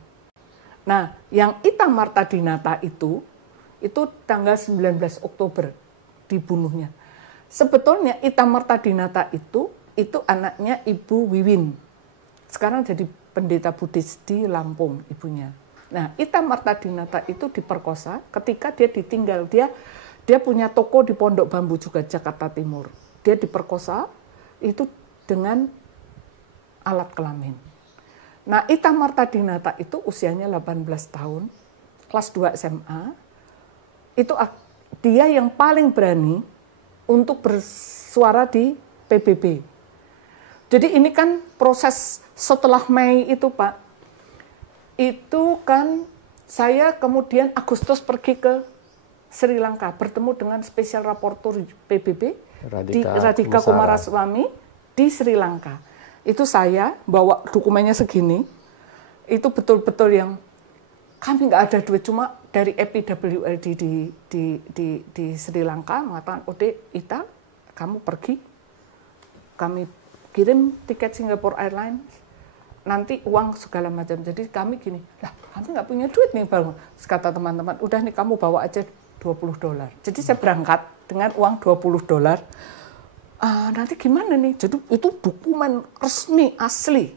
Nah, yang Ita Martadinata itu tanggal 19 Oktober dibunuhnya. Sebetulnya Ita Martadinata itu anaknya Ibu Wiwin. Sekarang jadi pendeta Buddhis di Lampung ibunya. Nah, Ita Martadinata itu diperkosa ketika dia ditinggal. Dia punya toko di Pondok Bambu juga Jakarta Timur. Dia diperkosa itu dengan alat kelamin. Nah, Ita Martadinata itu usianya 18 tahun, kelas 2 SMA. Itu dia yang paling berani untuk bersuara di PBB. Jadi ini kan proses setelah Mei itu, Pak. Itu kan saya kemudian Agustus pergi ke Sri Lanka, bertemu dengan spesial raportur PBB Radhika Kumaraswamy di Sri Lanka. Itu saya bawa dokumennya segini. Itu betul-betul yang kami nggak ada duit, cuma dari EPWLD di Sri Lanka mengatakan, Ita, kamu pergi, kami kirim tiket Singapore Airlines, nanti uang segala macam. Jadi kami gini, kami nggak punya duit nih, Bang. Kata teman-teman, udah nih kamu bawa aja $20. Jadi saya berangkat dengan uang $20. Nanti gimana nih? Jadi itu dokumen resmi asli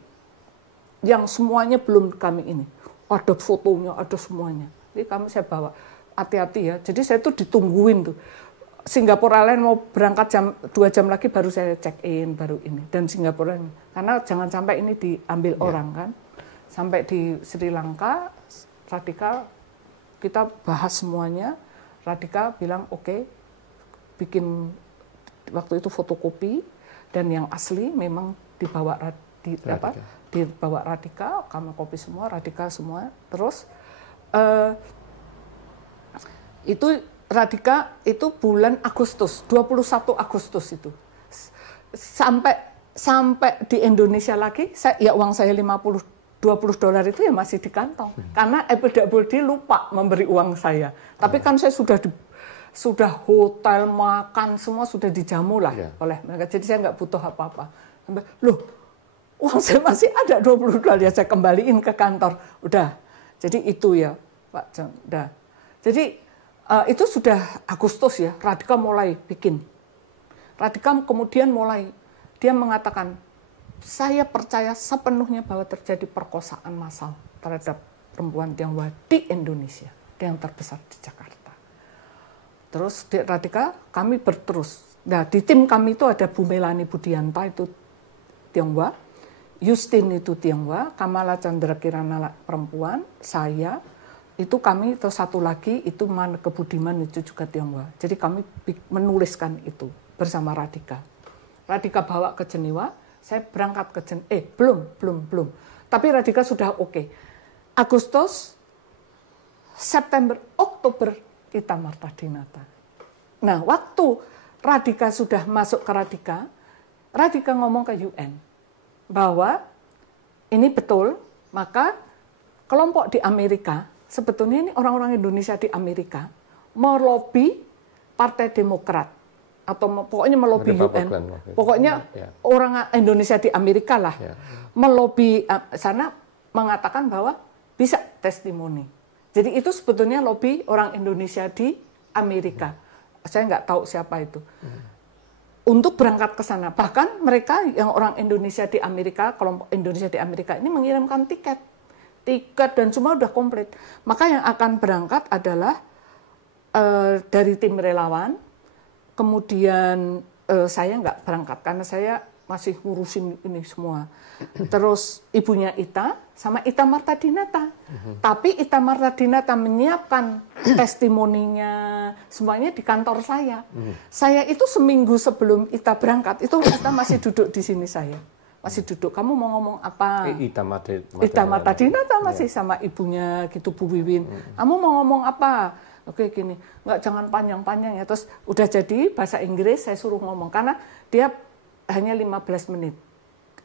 yang semuanya belum kami ini. Ada fotonya, ada semuanya. Jadi saya bawa, hati-hati ya. Jadi saya tuh ditungguin tuh. Singapore Airlines mau berangkat 2 jam lagi baru saya check in, baru ini. Dan Singapore Airlines, karena jangan sampai ini diambil orang kan. Sampai di Sri Lanka, Radhika, kita bahas semuanya. Radhika bilang oke, bikin waktu itu fotokopi, dan yang asli memang dibawa dibawa Radhika, kami kopi semua, Radhika semua. Terus itu Radhika itu bulan Agustus, 21 Agustus itu. Sampai di Indonesia lagi, uang saya $20 itu ya masih di kantong. Karena EPWLD lupa memberi uang saya. Tapi kan saya sudah hotel, makan, semua sudah dijamu lah oleh mereka. Jadi saya nggak butuh apa-apa. Loh, uang saya masih ada $20, ya saya kembaliin ke kantor. Udah, Jadi itu ya Pak John. Nah, jadi itu sudah Agustus ya, Radika mulai bikin. Radika kemudian mulai, dia mengatakan, saya percaya sepenuhnya bahwa terjadi perkosaan massal terhadap perempuan Tionghoa di Indonesia, yang terbesar di Jakarta. Terus di Radika kami berterus. Nah, di tim kami itu ada Bu Melani Budianta itu Tionghoa, Justin itu Tionghoa, Kamala Chandra Kirana perempuan, saya, itu kami, terus satu lagi itu Maneke Budiman itu juga Tionghoa. Jadi kami menuliskan itu bersama Radika. Radika bawa ke Jenewa, saya berangkat ke Jenewa, belum. Tapi Radika sudah oke. Agustus, September, Oktober, Ita Marta Dinata. Nah, waktu Radika sudah masuk ke Radika ngomong ke UN bahwa ini betul, maka kelompok di Amerika, sebetulnya ini orang-orang Indonesia di Amerika, melobi Partai Demokrat, atau pokoknya melobi UN, pokoknya orang Indonesia di Amerika lah, melobi sana mengatakan bahwa bisa testimoni. Jadi itu sebetulnya lobby orang Indonesia di Amerika. Saya nggak tahu siapa itu. Untuk berangkat ke sana. Bahkan mereka yang orang Indonesia di Amerika, kelompok Indonesia di Amerika ini mengirimkan tiket dan semua udah komplit. Maka yang akan berangkat adalah dari tim relawan. Kemudian saya nggak berangkat karena saya masih ngurusin ini semua. Terus ibunya Ita sama Ita Marta Dinata. Tapi Ita Marta Dinata menyiapkan testimoninya semuanya di kantor saya. Saya itu seminggu sebelum Ita berangkat, itu Ita masih duduk di sini saya. Masih duduk, kamu mau ngomong apa? Ita Marta Dinata masih sama ibunya gitu, Bu Wiwin. Kamu mau ngomong apa? Oke gini, jangan panjang-panjang ya. Terus udah jadi bahasa Inggris saya suruh ngomong. Karena dia hanya 15 menit.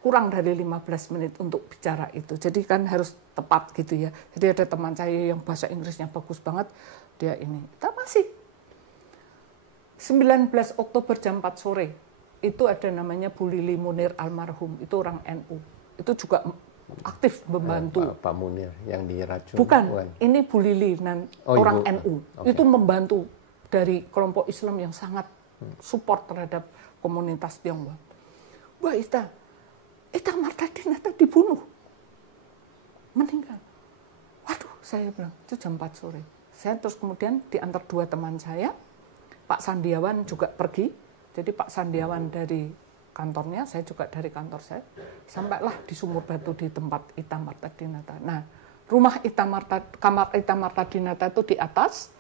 Kurang dari 15 menit untuk bicara itu. Jadi kan harus tepat gitu ya. Jadi ada teman saya yang bahasa Inggrisnya bagus banget. Dia ini. Kita masih 19 Oktober jam 4 sore. Itu ada namanya Bu Lili Munir almarhum. Itu orang NU. Itu juga aktif membantu. Pak Munir yang diracun. Bukan. Ini Bu Lili, orang Ibu. NU. Okay. Itu membantu dari kelompok Islam yang sangat support terhadap komunitas Tionghoa. Wah Ita Marta Dinata dibunuh. Meninggal. Waduh, saya bilang, itu jam 4 sore. Saya terus kemudian diantar dua teman saya, Pak Sandiawan juga pergi. Jadi Pak Sandiawan dari kantornya, saya juga dari kantor saya. Sampailah di Sumur Batu di tempat Ita Marta Dinata. Nah, rumah kamar Ita Marta Dinata itu di atas.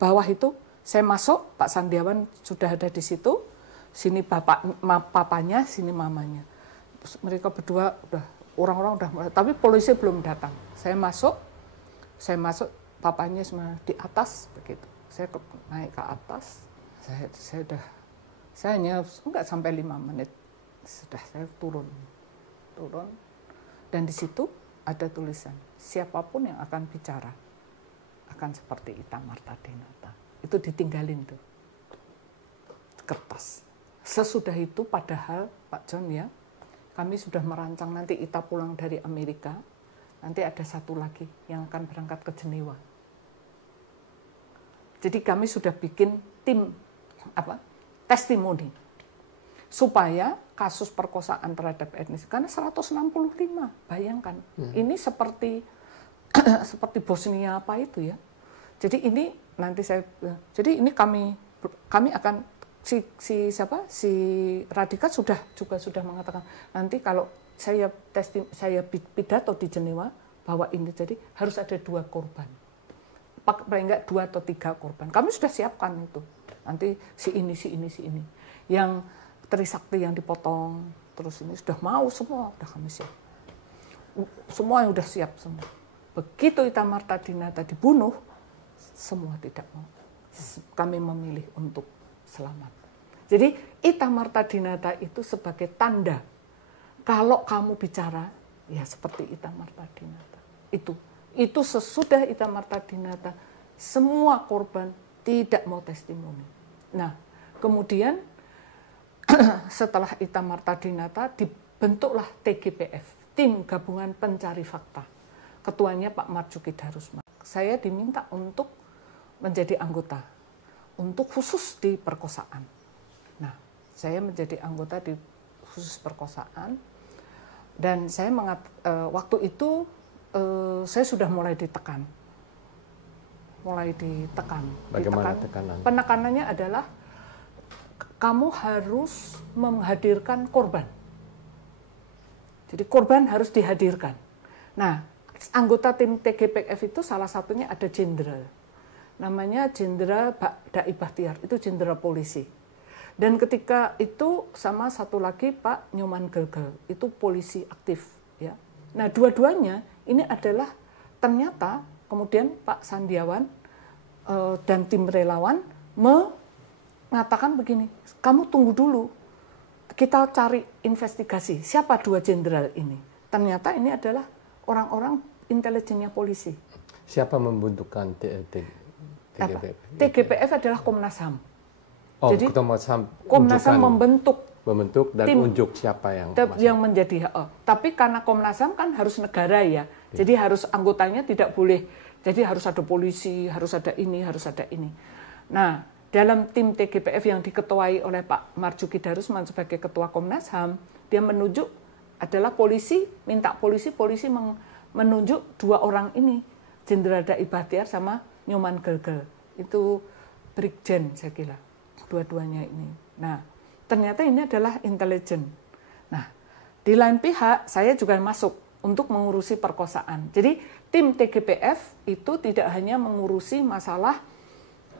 Bawah itu saya masuk, Pak Sandiawan sudah ada di situ. Sini papanya, sini mamanya. Terus mereka berdua orang-orang udah mulai, tapi polisi belum datang. Saya masuk, papanya semua di atas begitu. Saya naik ke atas, saya hanya nggak sampai 5 menit sudah saya turun, dan di situ ada tulisan, siapapun yang akan bicara akan seperti Ita Marta Dinata. Itu ditinggalin tuh kertas. Sesudah itu padahal Pak John ya, kami sudah merancang nanti Ita pulang dari Amerika, nanti ada satu lagi yang akan berangkat ke Jenewa. Jadi kami sudah bikin tim testimoni supaya kasus perkosaan terhadap etnis, karena 165, bayangkan. Ini seperti Bosnia apa itu ya. Jadi ini nanti jadi ini kami akan si Radika sudah mengatakan nanti kalau saya pidato di Jenewa bahwa ini jadi harus ada 2 korban, paling enggak 2 atau 3 korban. Kami sudah siapkan itu. Nanti si ini, yang Trisakti yang dipotong, terus ini sudah mau semua, sudah kami siap. Semua yang sudah siap semua. Begitu Ita Marta Dinata dibunuh, semua tidak mau. Kami memilih untuk selamat. Jadi Ita Marta Dinata itu sebagai tanda kalau kamu bicara ya seperti Ita Marta Dinata. Itu sesudah Ita Marta Dinata semua korban tidak mau testimoni. Nah, kemudian setelah Ita Marta Dinata dibentuklah TGPF, tim gabungan pencari fakta. Ketuanya Pak Marzuki Darusman. Saya diminta untuk menjadi anggota, untuk khusus di perkosaan. Nah, saya menjadi anggota di khusus perkosaan, dan saya waktu itu saya sudah mulai ditekan. Bagaimana tekanan? Penekanannya adalah kamu harus menghadirkan korban. Jadi korban harus dihadirkan. Nah, anggota tim TGPF itu salah satunya ada jenderal. Namanya Jenderal Dai Bahtiar, itu jenderal polisi. Dan ketika itu sama satu lagi Pak Nyoman Gelgel, itu polisi aktif. Ya. Nah, dua-duanya ini adalah ternyata kemudian Pak Sandiawan dan tim relawan mengatakan begini, kamu tunggu dulu, kita cari investigasi, siapa dua jenderal ini. Ternyata ini adalah orang-orang intelijennya polisi. Siapa membentukkan TGPF? TGPF adalah Komnas HAM. Oh, jadi Komnas HAM membentuk dan tim, unjuk siapa yang menjadi tapi karena Komnas HAM kan harus negara ya. Jadi harus anggotanya tidak boleh. Jadi harus ada polisi, harus ada ini, harus ada ini. Nah, dalam tim TGPF yang diketuai oleh Pak Marzuki Darusman sebagai ketua Komnas HAM, dia menunjuk adalah polisi, minta polisi menunjuk dua orang ini, Jenderal Dai Bahtiar sama Nyoman Gelgel. Itu Brigjen saya kira, dua-duanya ini. Nah, ternyata ini adalah intelijen. Nah, di lain pihak saya juga masuk untuk mengurusi perkosaan. Jadi tim TGPF itu tidak hanya mengurusi masalah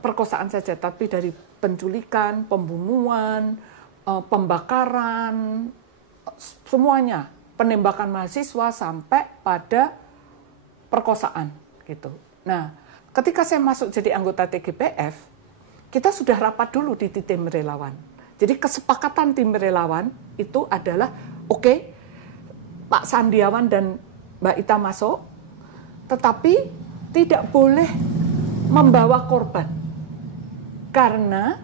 perkosaan saja, tapi dari penculikan, pembunuhan, pembakaran, semuanya, penembakan mahasiswa sampai pada perkosaan gitu. Nah, ketika saya masuk jadi anggota TGPF, kita sudah rapat dulu di tim relawan. Jadi kesepakatan tim relawan itu adalah oke, Pak Sandiawan dan Mbak Ita masuk, tetapi tidak boleh membawa korban. Karena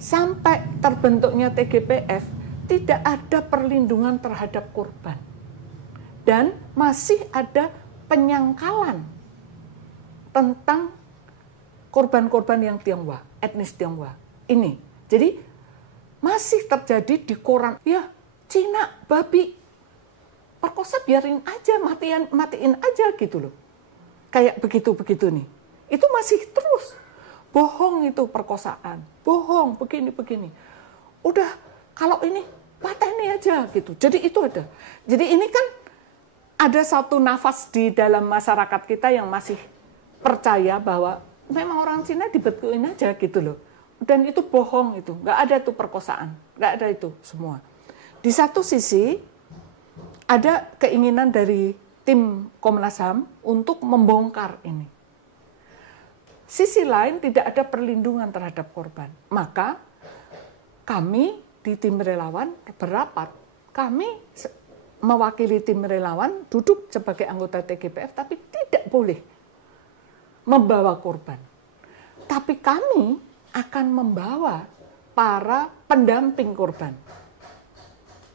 sampai terbentuknya TGPF tidak ada perlindungan terhadap korban. Dan masih ada penyangkalan tentang korban-korban yang Tionghoa, etnis Tionghoa. Ini. Jadi masih terjadi di koran, ya Cina, babi, perkosa biarin aja, matiin aja gitu loh. Kayak begitu-begitu nih. Itu masih terus. Bohong itu perkosaan. Bohong, begini-begini. Udah, kalau ini, pateni aja gitu. Jadi itu ada. Jadi ini kan ada satu nafas di dalam masyarakat kita yang masih percaya bahwa memang orang Cina dibetulin aja gitu loh. Dan itu bohong itu. Nggak ada itu perkosaan. Nggak ada itu semua. Di satu sisi, ada keinginan dari tim Komnas HAM untuk membongkar ini. Sisi lain tidak ada perlindungan terhadap korban. Maka kami di tim relawan berapat. Kami mewakili tim relawan duduk sebagai anggota TGPF tapi tidak boleh membawa korban. Tapi kami akan membawa para pendamping korban.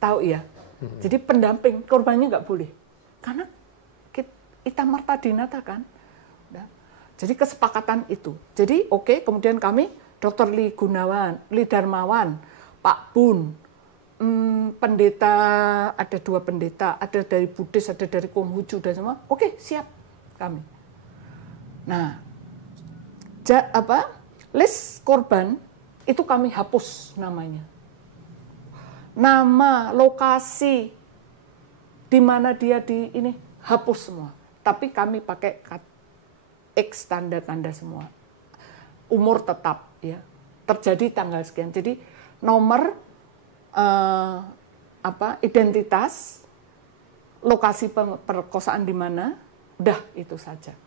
Tahu ya? Jadi pendamping korbannya nggak boleh. Karena Ita Marta Dinata kan. Jadi kesepakatan itu. Jadi oke, kemudian kami Dr. Li Darmawan, Pak Bun, pendeta, ada 2 pendeta, ada dari Buddhis, ada dari Konghucu dan semua. Oke, siap kami. Nah, list korban itu kami hapus namanya. Nama, lokasi di mana dia di ini hapus semua. Tapi kami pakai X tanda-tanda semua. Umur tetap ya. Terjadi tanggal sekian. Jadi nomor identitas, lokasi perkosaan di mana, udah itu saja.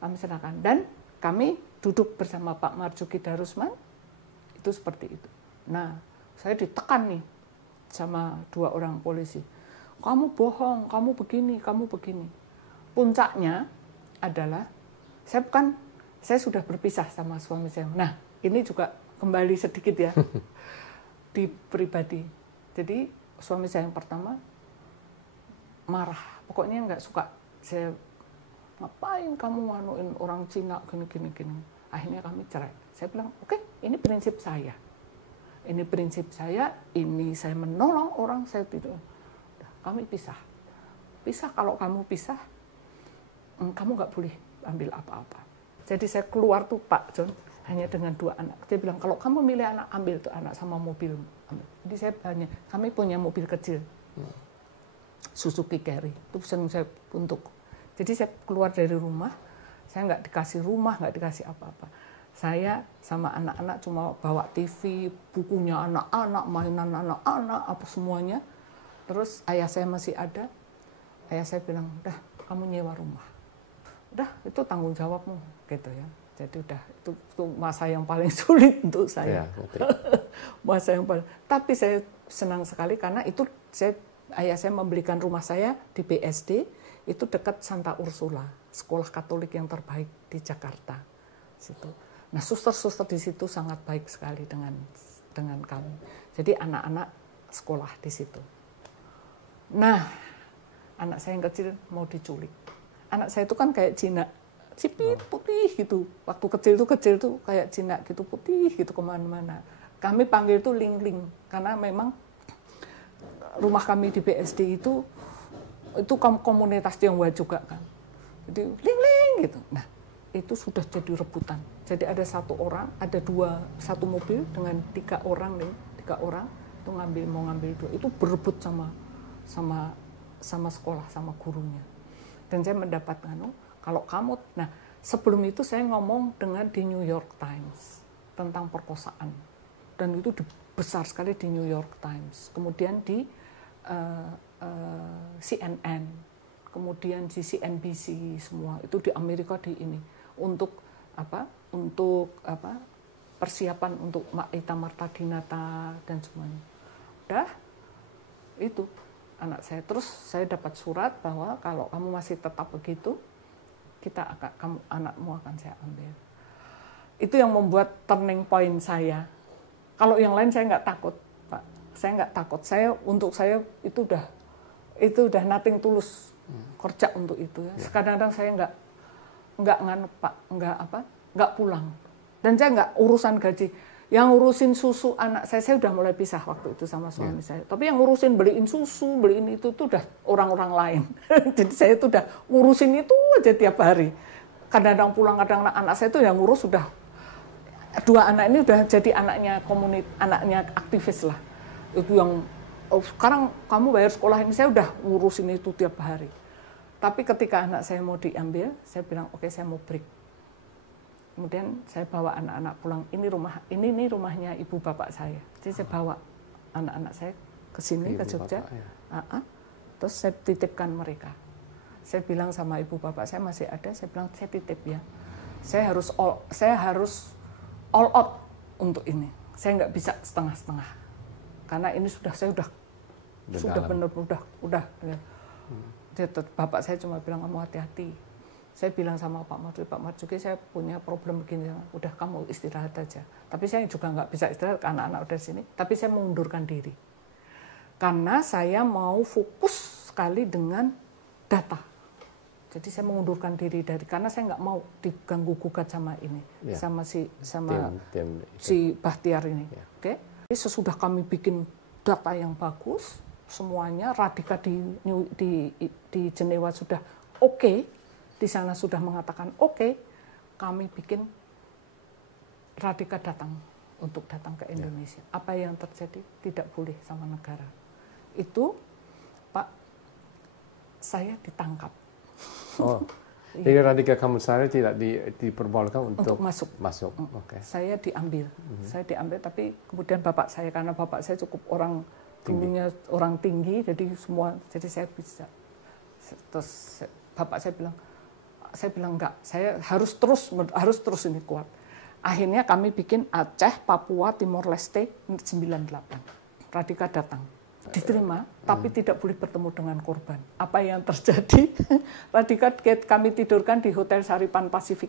Kami serahkan dan kami duduk bersama Pak Marzuki Darusman itu seperti itu. Nah, saya ditekan nih sama 2 orang polisi. Kamu bohong, kamu begini, kamu begini. Puncaknya adalah saya sudah berpisah sama suami saya. Nah, ini juga kembali sedikit ya di pribadi. Jadi suami saya yang pertama marah. Pokoknya nggak suka. Saya, ngapain kamu nganuin orang Cina gini. Akhirnya kami cerai. Saya bilang, oke, ini prinsip saya. Ini prinsip saya, ini saya menolong orang, saya tidak. Kami pisah. Pisah, kalau kamu pisah, kamu nggak boleh ambil apa-apa. Jadi saya keluar tuh Pak John, hanya dengan 2 anak. Dia bilang, kalau kamu milih anak, ambil tuh anak sama mobil. Jadi kami punya mobil kecil. Suzuki Carry. Itu sering saya untuk. Jadi saya keluar dari rumah, saya nggak dikasih rumah, nggak dikasih apa-apa. Saya sama anak-anak cuma bawa TV, bukunya anak-anak, mainan anak-anak, apa semuanya. Terus ayah saya masih ada. Ayah saya bilang, udah kamu nyewa rumah. Udah, itu tanggung jawabmu, gitu ya. Jadi udah, itu masa yang paling sulit untuk saya. Ya, masa yang paling. Tapi saya senang sekali karena itu ayah saya membelikan rumah saya di BSD, itu dekat Santa Ursula, sekolah Katolik yang terbaik di Jakarta. Situ. Nah, suster-suster di situ sangat baik sekali dengan kami. Jadi anak-anak sekolah di situ. Nah, anak saya yang kecil mau diculik. Anak saya itu kan kayak Cina, sipit putih gitu. Waktu kecil tuh kayak Cina gitu, putih gitu kemana-mana. Kami panggil itu Ling Ling karena memang rumah kami di BSD itu komunitas Tionghoa juga kan. Jadi Ling Ling gitu. Nah, itu sudah jadi rebutan. Jadi ada satu mobil dengan 3 orang itu mau ngambil 2. Itu berebut sama sekolah, sama gurunya. Dan saya mendapatkan, kalau kamu, nah sebelum itu saya ngomong di New York Times tentang perkosaan. Dan itu besar sekali di New York Times. Kemudian di CNN, kemudian di CNBC semua, itu di Amerika untuk persiapan untuk Ita Marta Dinata dan semuanya. Udah, itu anak saya. Terus saya dapat surat bahwa kalau kamu masih tetap begitu, anakmu akan saya ambil. Itu yang membuat turning point saya. Kalau yang lain saya nggak takut, Pak. Saya nggak takut. Untuk saya itu udah nothing tulus kerja untuk itu. Ya. Kadang-kadang saya nggak nganep, Pak, nggak pulang. Dan saya nggak urusan gaji. Yang ngurusin susu anak saya udah mulai pisah waktu itu sama suami saya. Tapi yang ngurusin beliin susu, beliin itu tuh udah orang-orang lain. Jadi saya tuh udah ngurusin itu aja tiap hari. Kadang-kadang pulang, kadang anak saya tuh yang ngurus sudah 2 anak ini udah jadi anaknya aktivis lah. Itu yang sekarang kamu bayar sekolah ini, saya udah ngurusin itu tiap hari. Tapi ketika anak saya mau diambil, saya bilang oke, saya mau break. Kemudian saya bawa anak-anak pulang. Ini rumahnya ibu bapak saya. Jadi saya bawa anak-anak saya ke sini, ke Jogja. Terus saya titipkan mereka. Saya bilang sama ibu bapak saya masih ada. Saya bilang saya titip ya. Saya harus all out untuk ini. Saya nggak bisa setengah-setengah. Karena ini saya udah benar-benar udah. Bapak saya cuma bilang kamu hati-hati. Saya bilang sama Pak Marzuki, saya punya problem begini, udah kamu istirahat aja. Tapi saya juga nggak bisa istirahat, karena anak udah sini. Tapi saya mengundurkan diri. Karena saya mau fokus sekali dengan data. Jadi saya mengundurkan diri karena saya nggak mau diganggu-gugat sama ini, sama si Bahtiar ini. Oke? Jadi sesudah kami bikin data yang bagus, semuanya Radika di Jenewa sudah oke. Di sana sudah mengatakan oke, kami bikin Radika datang ke Indonesia. Apa yang terjadi tidak boleh sama negara. Itu Pak, saya ditangkap. Oh, jadi Radika Kamusari tidak diperbolehkan untuk masuk. Okay. Saya diambil, tapi kemudian bapak saya, karena bapak saya cukup orang tinggi, jadi saya bisa. Terus bapak saya bilang enggak, saya harus terus ini kuat. Akhirnya kami bikin Aceh, Papua, Timor Leste 98. Radika datang, diterima, tapi tidak boleh bertemu dengan korban. Apa yang terjadi? Radika kami tidurkan di Hotel Saripan Pasifik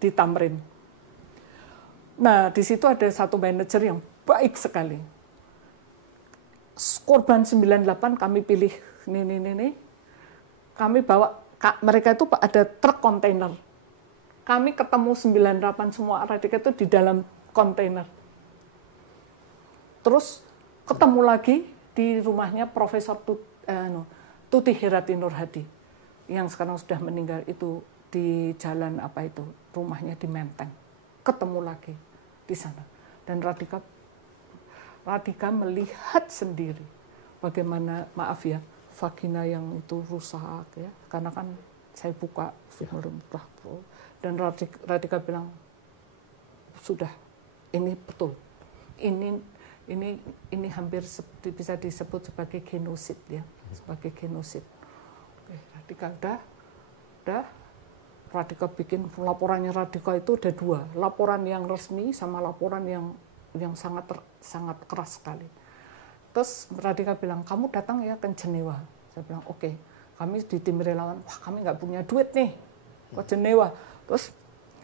di Tamrin. Nah, di situ ada satu manajer yang baik sekali. Korban 98 kami pilih ini. kami bawa, mereka itu ada truk kontainer. Kami ketemu 98 semua Radika itu di dalam kontainer. Terus ketemu lagi di rumahnya Profesor Tuti Herati Nur Hadi yang sekarang sudah meninggal itu di jalan apa itu, rumahnya di Menteng. Ketemu lagi di sana. Dan Radika melihat sendiri bagaimana, maaf ya, vagina yang itu rusak ya, karena kan saya buka dan Radika bilang sudah, ini betul, ini hampir bisa disebut sebagai genosid ya, sebagai genosid. Oke, Radika udah Radika bikin laporannya. Radika itu ada 2, laporan yang resmi sama laporan yang sangat keras sekali. Terus Radika bilang, kamu datang ya ke Jenewa. Saya bilang oke. Kami di tim relawan, wah kami nggak punya duit nih ke Jenewa. Terus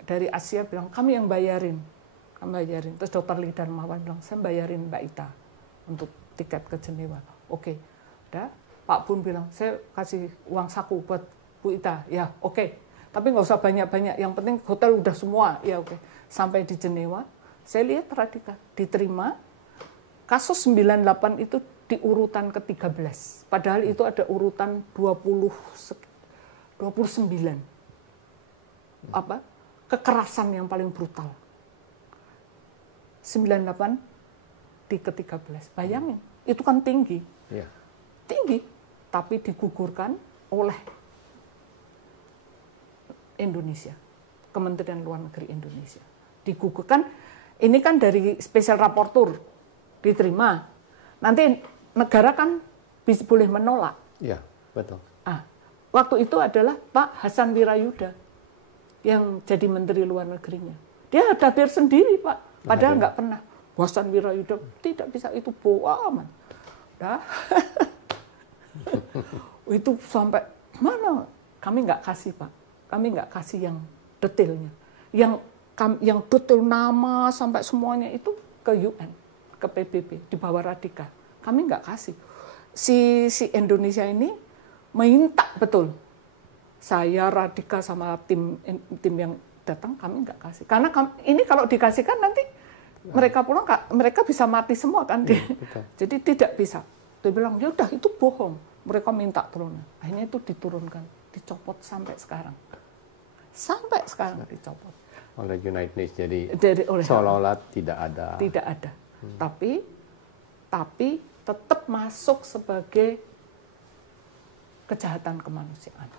dari Asia bilang, kami yang bayarin. Terus Dr. Lee Darmawan bilang, saya bayarin Mbak Ita untuk tiket ke Jenewa. Oke, udah. Pak Bun bilang, saya kasih uang saku buat Bu Ita. Ya, oke. Tapi nggak usah banyak-banyak. Yang penting hotel udah semua. Ya, oke. Sampai di Jenewa, saya lihat Radika diterima. Kasus 98 itu di urutan ke-13. Padahal itu ada urutan 29. Kekerasan yang paling brutal. 98 di ke-13. Bayangin, itu kan tinggi. Yeah. Tinggi, tapi digugurkan oleh Indonesia, Kementerian Luar Negeri Indonesia. Digugurkan, ini kan dari Special Rapporteur diterima. Nanti negara kan boleh menolak. Iya, betul. Waktu itu adalah Pak Hasan Wirayuda yang jadi Menteri Luar Negerinya. Dia hadir sendiri, Pak. Padahal nggak pernah. Hasan Wirayuda tidak bisa, itu bohongan. Itu sampai mana? Kami nggak kasih, Pak. Kami nggak kasih yang detailnya. Yang detail nama sampai semuanya itu ke UN, ke PBB, di bawah Radika. Kami nggak kasih. Si Indonesia ini minta betul. Saya, Radika, sama tim yang datang, kami nggak kasih. Karena ini kalau dikasihkan nanti mereka pulang, mereka bisa mati semua kan. Jadi tidak bisa. Dia bilang, ya udah itu bohong. Mereka minta turun. Akhirnya itu diturunkan, dicopot sampai sekarang. Sampai sekarang dicopot. Oleh United Nations, jadi seolah-olah tidak ada. Tidak ada. Tapi tetap masuk sebagai kejahatan kemanusiaan.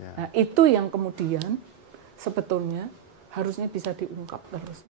Ya. Nah, itu yang kemudian sebetulnya harusnya bisa diungkap terus.